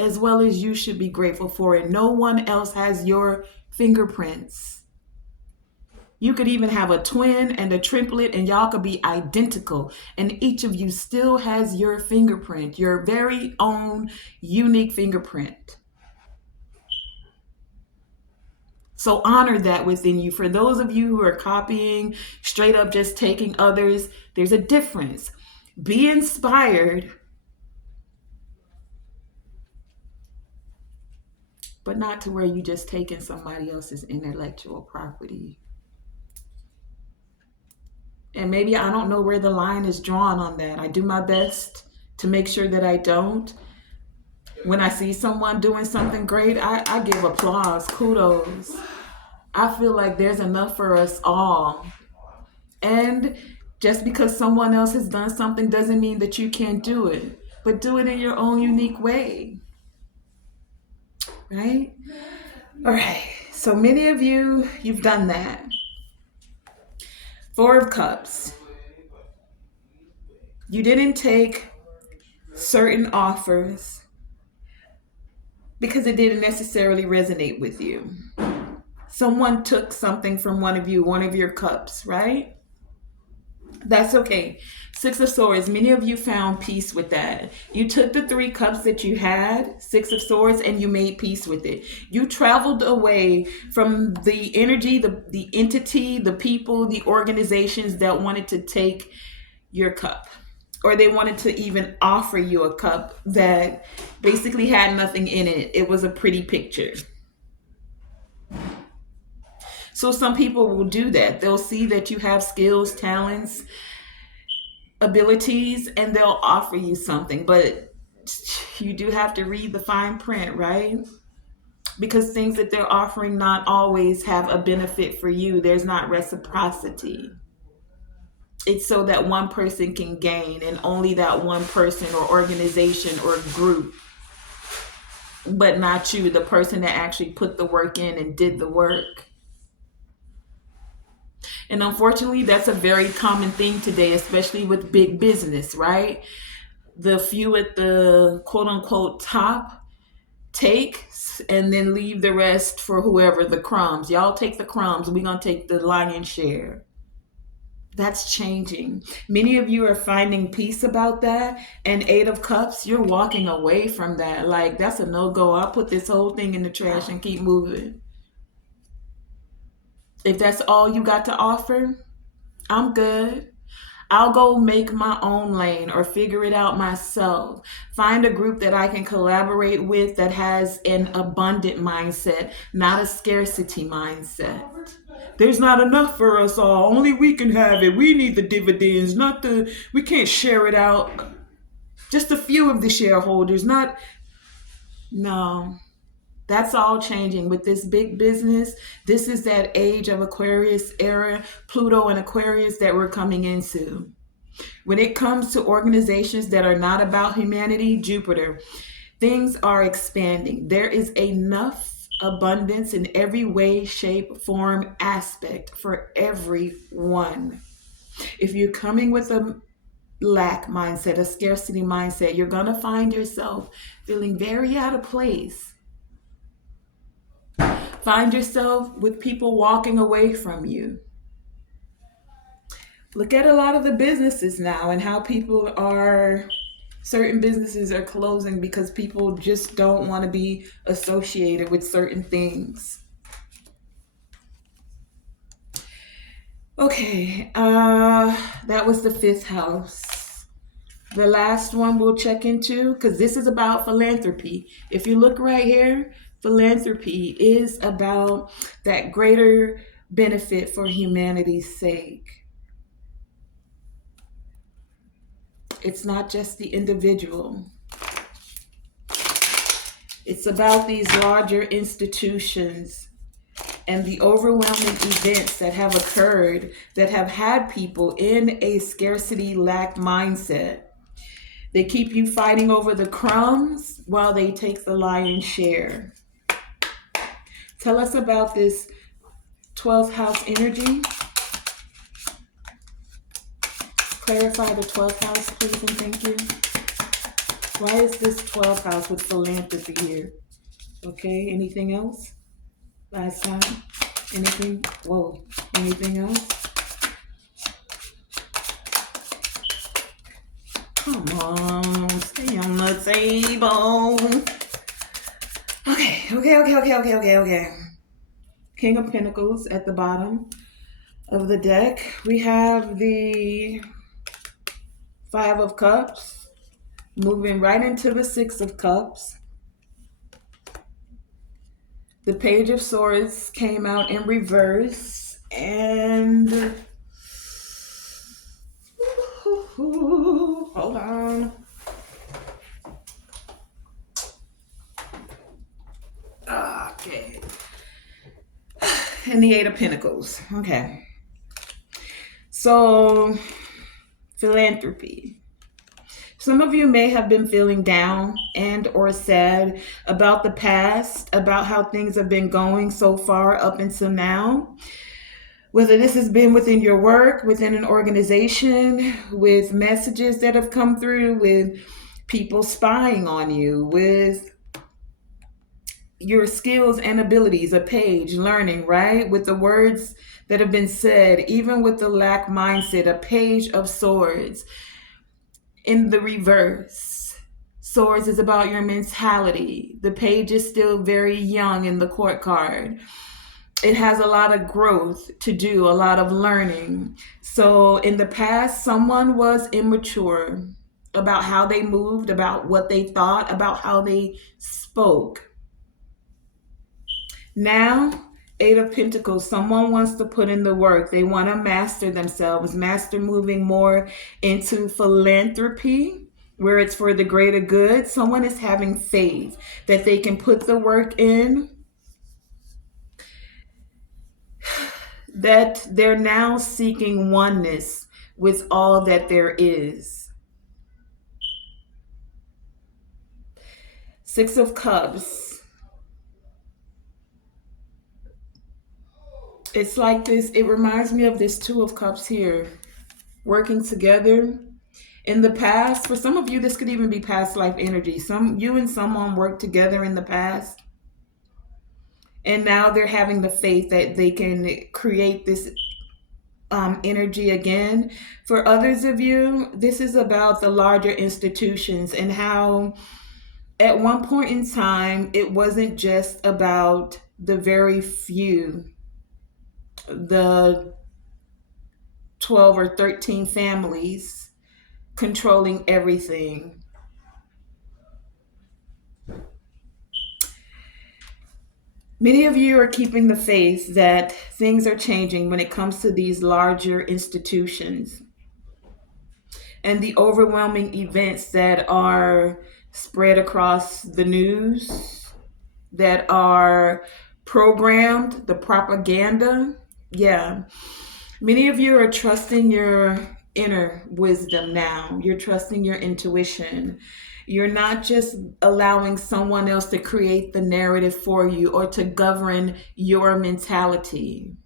As well as you should be grateful for it. No one else has your fingerprints. You could even have a twin and a triplet, and y'all could be identical. And each of you still has your fingerprint, your very own unique fingerprint. So honor that within you. For those of you who are copying, straight up just taking others, there's a difference. Be inspired, but not to where you just taking somebody else's intellectual property. And maybe I don't know where the line is drawn on that. I do my best to make sure that I don't. When I see someone doing something great, I give applause, kudos. I feel like there's enough for us all. And just because someone else has done something doesn't mean that you can't do it, but do it in your own unique way. Right? All right. So many of you, you've done that. 4 of Cups. You didn't take certain offers because it didn't necessarily resonate with you. Someone took something from one of your cups, right? That's okay. 6 of Swords, many of you found peace with that. You took the 3 cups that you had, 6 of Swords, and you made peace with it. You traveled away from the energy, the entity, the people, the organizations that wanted to take your cup. Or they wanted to even offer you a cup that basically had nothing in it. It was a pretty picture. So some people will do that. They'll see that you have skills, talents, abilities, and they'll offer you something. But you do have to read the fine print, right? Because things that they're offering not always have a benefit for you. There's not reciprocity. It's so that one person can gain, and only that one person or organization or group, but not you, the person that actually put the work in and did the work. And unfortunately, that's a very common thing today, especially with big business, right? The few at the quote unquote top take and then leave the rest for whoever, the crumbs. Y'all take the crumbs. We're going to take the lion's share. That's changing. Many of you are finding peace about that. And 8 of Cups, you're walking away from that. Like, that's a no-go. I'll put this whole thing in the trash and keep moving. If that's all you got to offer, I'm good. I'll go make my own lane or figure it out myself. Find a group that I can collaborate with that has an abundant mindset, not a scarcity mindset. There's not enough for us all. Only we can have it. We need the dividends, we can't share it out. Just a few of the shareholders, no. That's all changing with this big business. This is that age of Aquarius era, Pluto and Aquarius that we're coming into. When it comes to organizations that are not about humanity, Jupiter, things are expanding. There is enough abundance in every way, shape, form, aspect for everyone. If you're coming with a lack mindset, a scarcity mindset, you're going to find yourself feeling very out of place. Find yourself with people walking away from you. Look at a lot of the businesses now and how certain businesses are closing because people just don't want to be associated with certain things. Okay, that was the fifth house. The last one we'll check into, because this is about philanthropy. If you look right here, philanthropy is about that greater benefit for humanity's sake. It's not just the individual. It's about these larger institutions and the overwhelming events that have occurred that have had people in a scarcity lack mindset. They keep you fighting over the crumbs while they take the lion's share. Tell us about this 12th house energy. Clarify the 12th house, please, and thank you. Why is this 12th house with philanthropy here? Okay, anything else? Last time? Anything? Whoa, anything else? Come on, stay on the table. Okay. King of Pentacles at the bottom of the deck. We have the Five of Cups, moving right into the Six of Cups. The Page of Swords came out in reverse, and hold on. Okay. And the Eight of Pentacles. Okay. So, philanthropy. Some of you may have been feeling down and or sad about the past, about how things have been going so far up until now. Whether this has been within your work, within an organization, with messages that have come through, with people spying on you, with your skills and abilities, a page, learning, right? With the words that have been said, even with the lack mindset, a Page of Swords. In the reverse, Swords is about your mentality. The page is still very young in the court card. It has a lot of growth to do, a lot of learning. So in the past, someone was immature about how they moved, about what they thought, about how they spoke. Now, Eight of Pentacles, someone wants to put in the work. They want to master themselves, master moving more into philanthropy, where it's for the greater good. Someone is having faith that they can put the work in, that they're now seeking oneness with all that there is. Six of Cups. It's like this, it reminds me of this Two of Cups here, working together. In the past, for some of you, this could even be past life energy. You and someone worked together in the past, and now they're having the faith that they can create this energy again. For others of you, this is about the larger institutions and how at one point in time, it wasn't just about the very few, the 12 or 13 families controlling everything. Many of you are keeping the faith that things are changing when it comes to these larger institutions and the overwhelming events that are spread across the news, that are programmed, the propaganda. Yeah. Many of you are trusting your inner wisdom now. You're trusting your intuition. You're not just allowing someone else to create the narrative for you or to govern your mentality.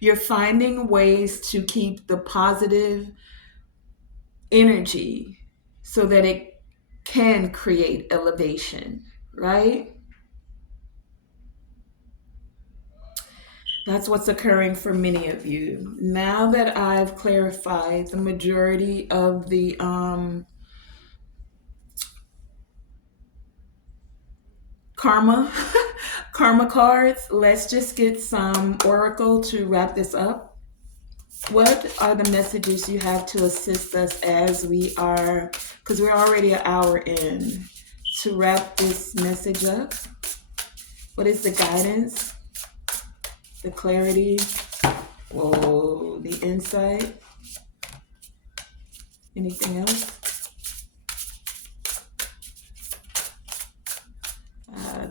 You're finding ways to keep the positive energy so that it can create elevation, right? That's what's occurring for many of you. Now that I've clarified the majority of the karma karma cards, let's just get some oracle to wrap this up. What are the messages you have to assist us as we are, because we're already an hour in, to wrap this message up? What is the guidance, the clarity, whoa, the insight? Anything else?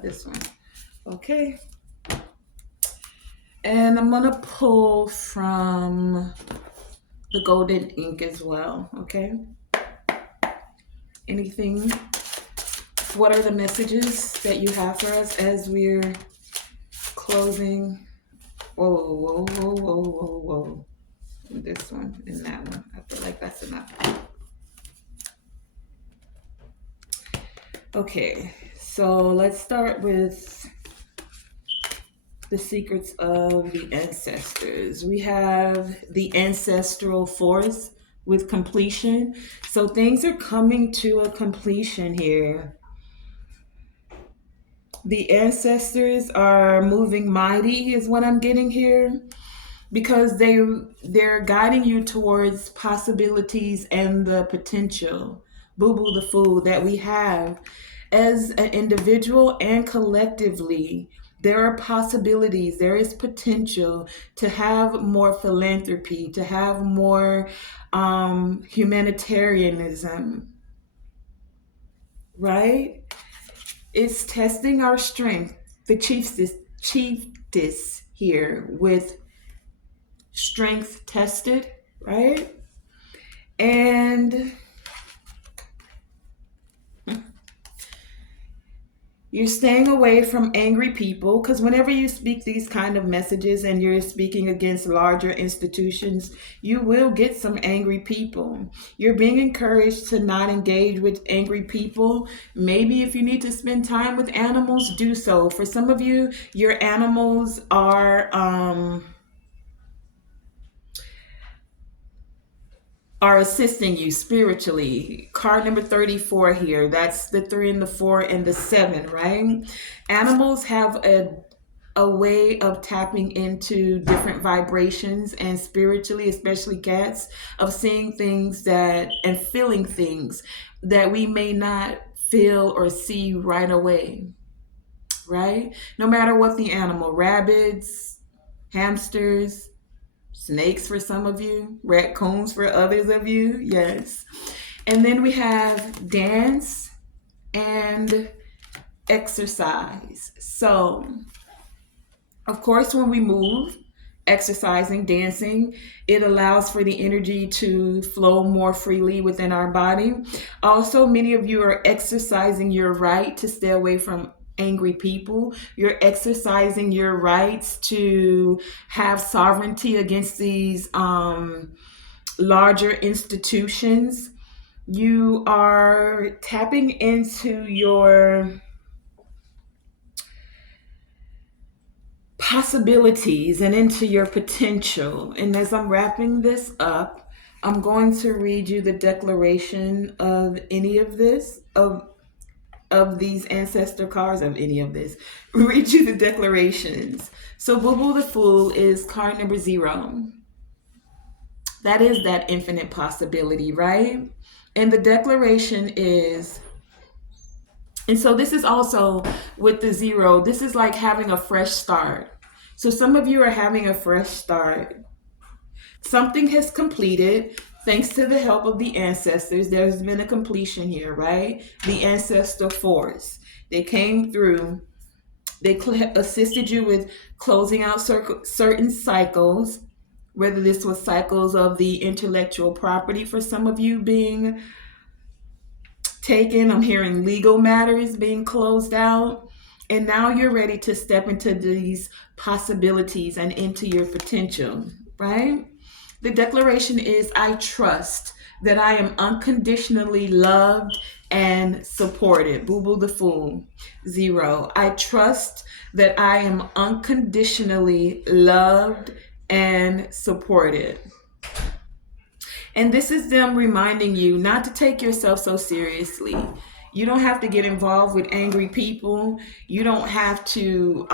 This one. Okay. And I'm going to pull from the golden ink as well, okay? Anything? What are the messages that you have for us as we're closing? Whoa, whoa, whoa, whoa, whoa, whoa. This one and that one. I feel like that's enough. Okay, so let's start with the secrets of the ancestors. We have the ancestral force with completion. So things are coming to a completion here. The ancestors are moving mighty is what I'm getting here, because they're guiding you towards possibilities and the potential, boo boo the fool, that we have as an individual and collectively. There are possibilities, there is potential to have more philanthropy, to have more humanitarianism, right? It's testing our strength. The chiefess here with strength tested, right? And you're staying away from angry people, because whenever you speak these kind of messages and you're speaking against larger institutions, you will get some angry people. You're being encouraged to not engage with angry people. Maybe if you need to spend time with animals, do so. For some of you, your animals are assisting you spiritually. Card number 34 here. That's the 3 and the 4 and the 7, right? Animals have a way of tapping into different vibrations, and spiritually, especially cats, of seeing things that and feeling things that we may not feel or see right away, right? No matter what the animal, rabbits, hamsters, snakes for some of you, raccoons for others of you, yes. And then we have dance and exercise. So, of course, when we move, exercising, dancing, it allows for the energy to flow more freely within our body. Also, many of you are exercising your right to stay away from angry people. You're exercising your rights to have sovereignty against these larger institutions. You are tapping into your possibilities and into your potential. And as I'm wrapping this up, I'm going to read you the declaration of any of this, of these ancestor cards, of any of this. Read you the declarations. So Boo Boo the Fool is card number 0. That is that infinite possibility, right? And the declaration is, and so this is also with the 0, this is like having a fresh start. So some of you are having a fresh start. Something has completed thanks to the help of the ancestors. There's been a completion here, right? The ancestor force. They came through. They assisted you with closing out certain cycles, whether this was cycles of the intellectual property for some of you being taken. I'm hearing legal matters being closed out. And now you're ready to step into these possibilities and into your potential, right? The declaration is, I trust that I am unconditionally loved and supported. Boo Boo the Fool, 0. I trust that I am unconditionally loved and supported. And this is them reminding you not to take yourself so seriously. You don't have to get involved with angry people. You don't have to,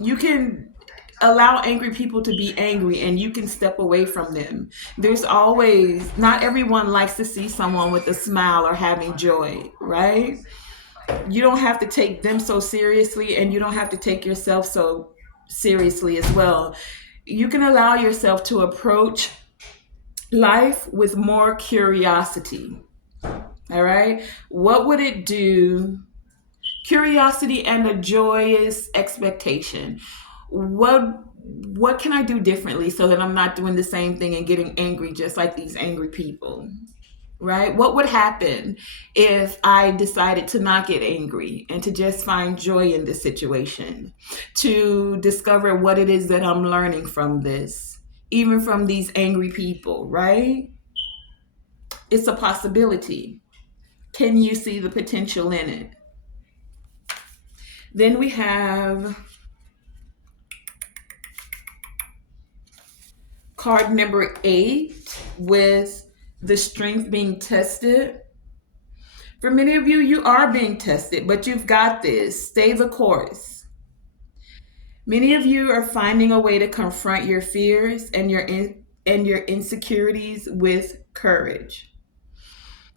you can allow angry people to be angry and you can step away from them. There's always, not everyone likes to see someone with a smile or having joy, right? You don't have to take them so seriously and you don't have to take yourself so seriously as well. You can allow yourself to approach life with more curiosity. All right. What would it do? Curiosity and a joyous expectation. What can I do differently so that I'm not doing the same thing and getting angry just like these angry people? Right? What would happen if I decided to not get angry and to just find joy in this situation, to discover what it is that I'm learning from this, even from these angry people, right? It's a possibility. Can you see the potential in it? Then we have card number 8 with the strength being tested. For many of you, you are being tested, but you've got this. Stay the course. Many of you are finding a way to confront your fears and your insecurities with courage.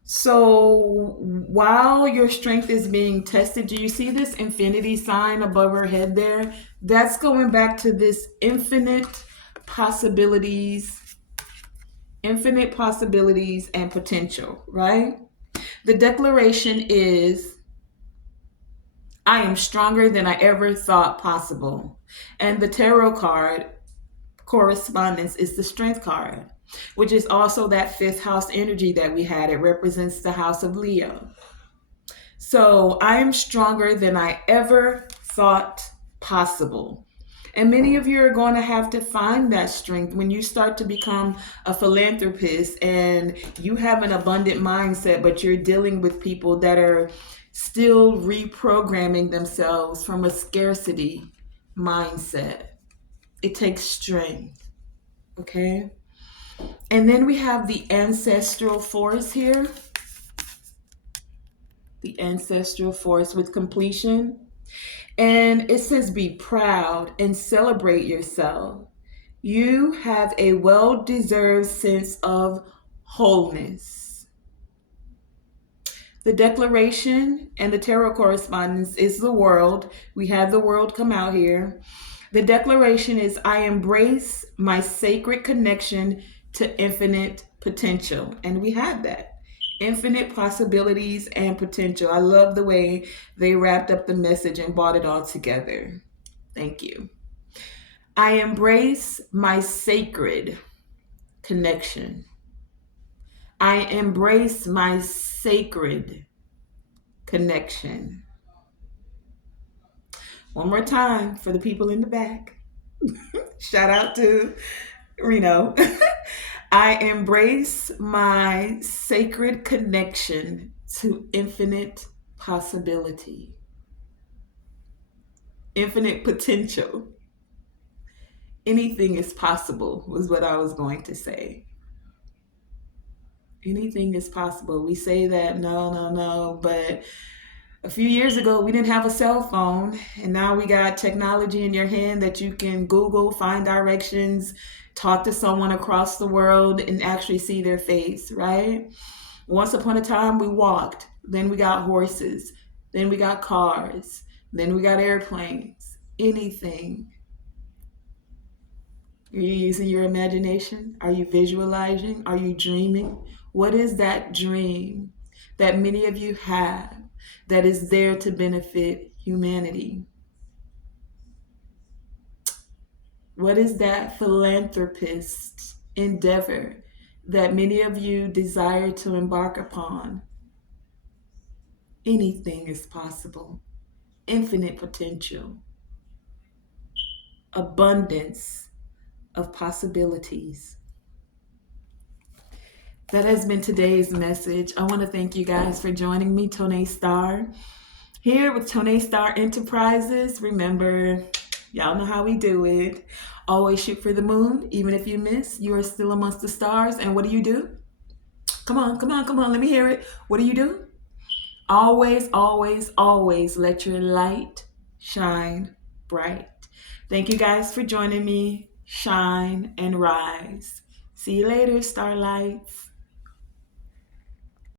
So while your strength is being tested, do you see this infinity sign above her head there? That's going back to this possibilities, infinite possibilities and potential, right? The declaration is, I am stronger than I ever thought possible. And the tarot card correspondence is the strength card, which is also that fifth house energy that we had. It represents the house of Leo. So I am stronger than I ever thought possible. And many of you are going to have to find that strength when you start to become a philanthropist and you have an abundant mindset, but you're dealing with people that are still reprogramming themselves from a scarcity mindset. It takes strength, okay? And then we have the ancestral force here. The ancestral force with completion. And it says, be proud and celebrate yourself. You have a well-deserved sense of wholeness. The declaration and the tarot correspondence is the world. We have the world come out here. The declaration is, I embrace my sacred connection to infinite potential. And we had that. Infinite possibilities and potential. I love the way they wrapped up the message and brought it all together. Thank you. I embrace my sacred connection. I embrace my sacred connection. One more time for the people in the back. Shout out to Reno. I embrace my sacred connection to infinite possibility, infinite potential. Anything is possible was what I was going to say. Anything is possible. We say that, no, but a few years ago, we didn't have a cell phone, and now we got technology in your hand that you can Google, find directions, talk to someone across the world, and actually see their face, right? Once upon a time, we walked. Then we got horses. Then we got cars. Then we got airplanes. Anything. Are you using your imagination? Are you visualizing? Are you dreaming? What is that dream that many of you have that is there to benefit humanity? What is that philanthropist endeavor that many of you desire to embark upon? Anything is possible. Infinite potential. Abundance of possibilities. That has been today's message. I want to thank you guys for joining me, Tonae Star, here with Tonae Star Enterprises. Remember, y'all know how we do it. Always shoot for the moon. Even if you miss, you are still amongst the stars. And what do? Come on. Let me hear it. What do? Always, always, always let your light shine bright. Thank you guys for joining me. Shine and rise. See you later, starlights.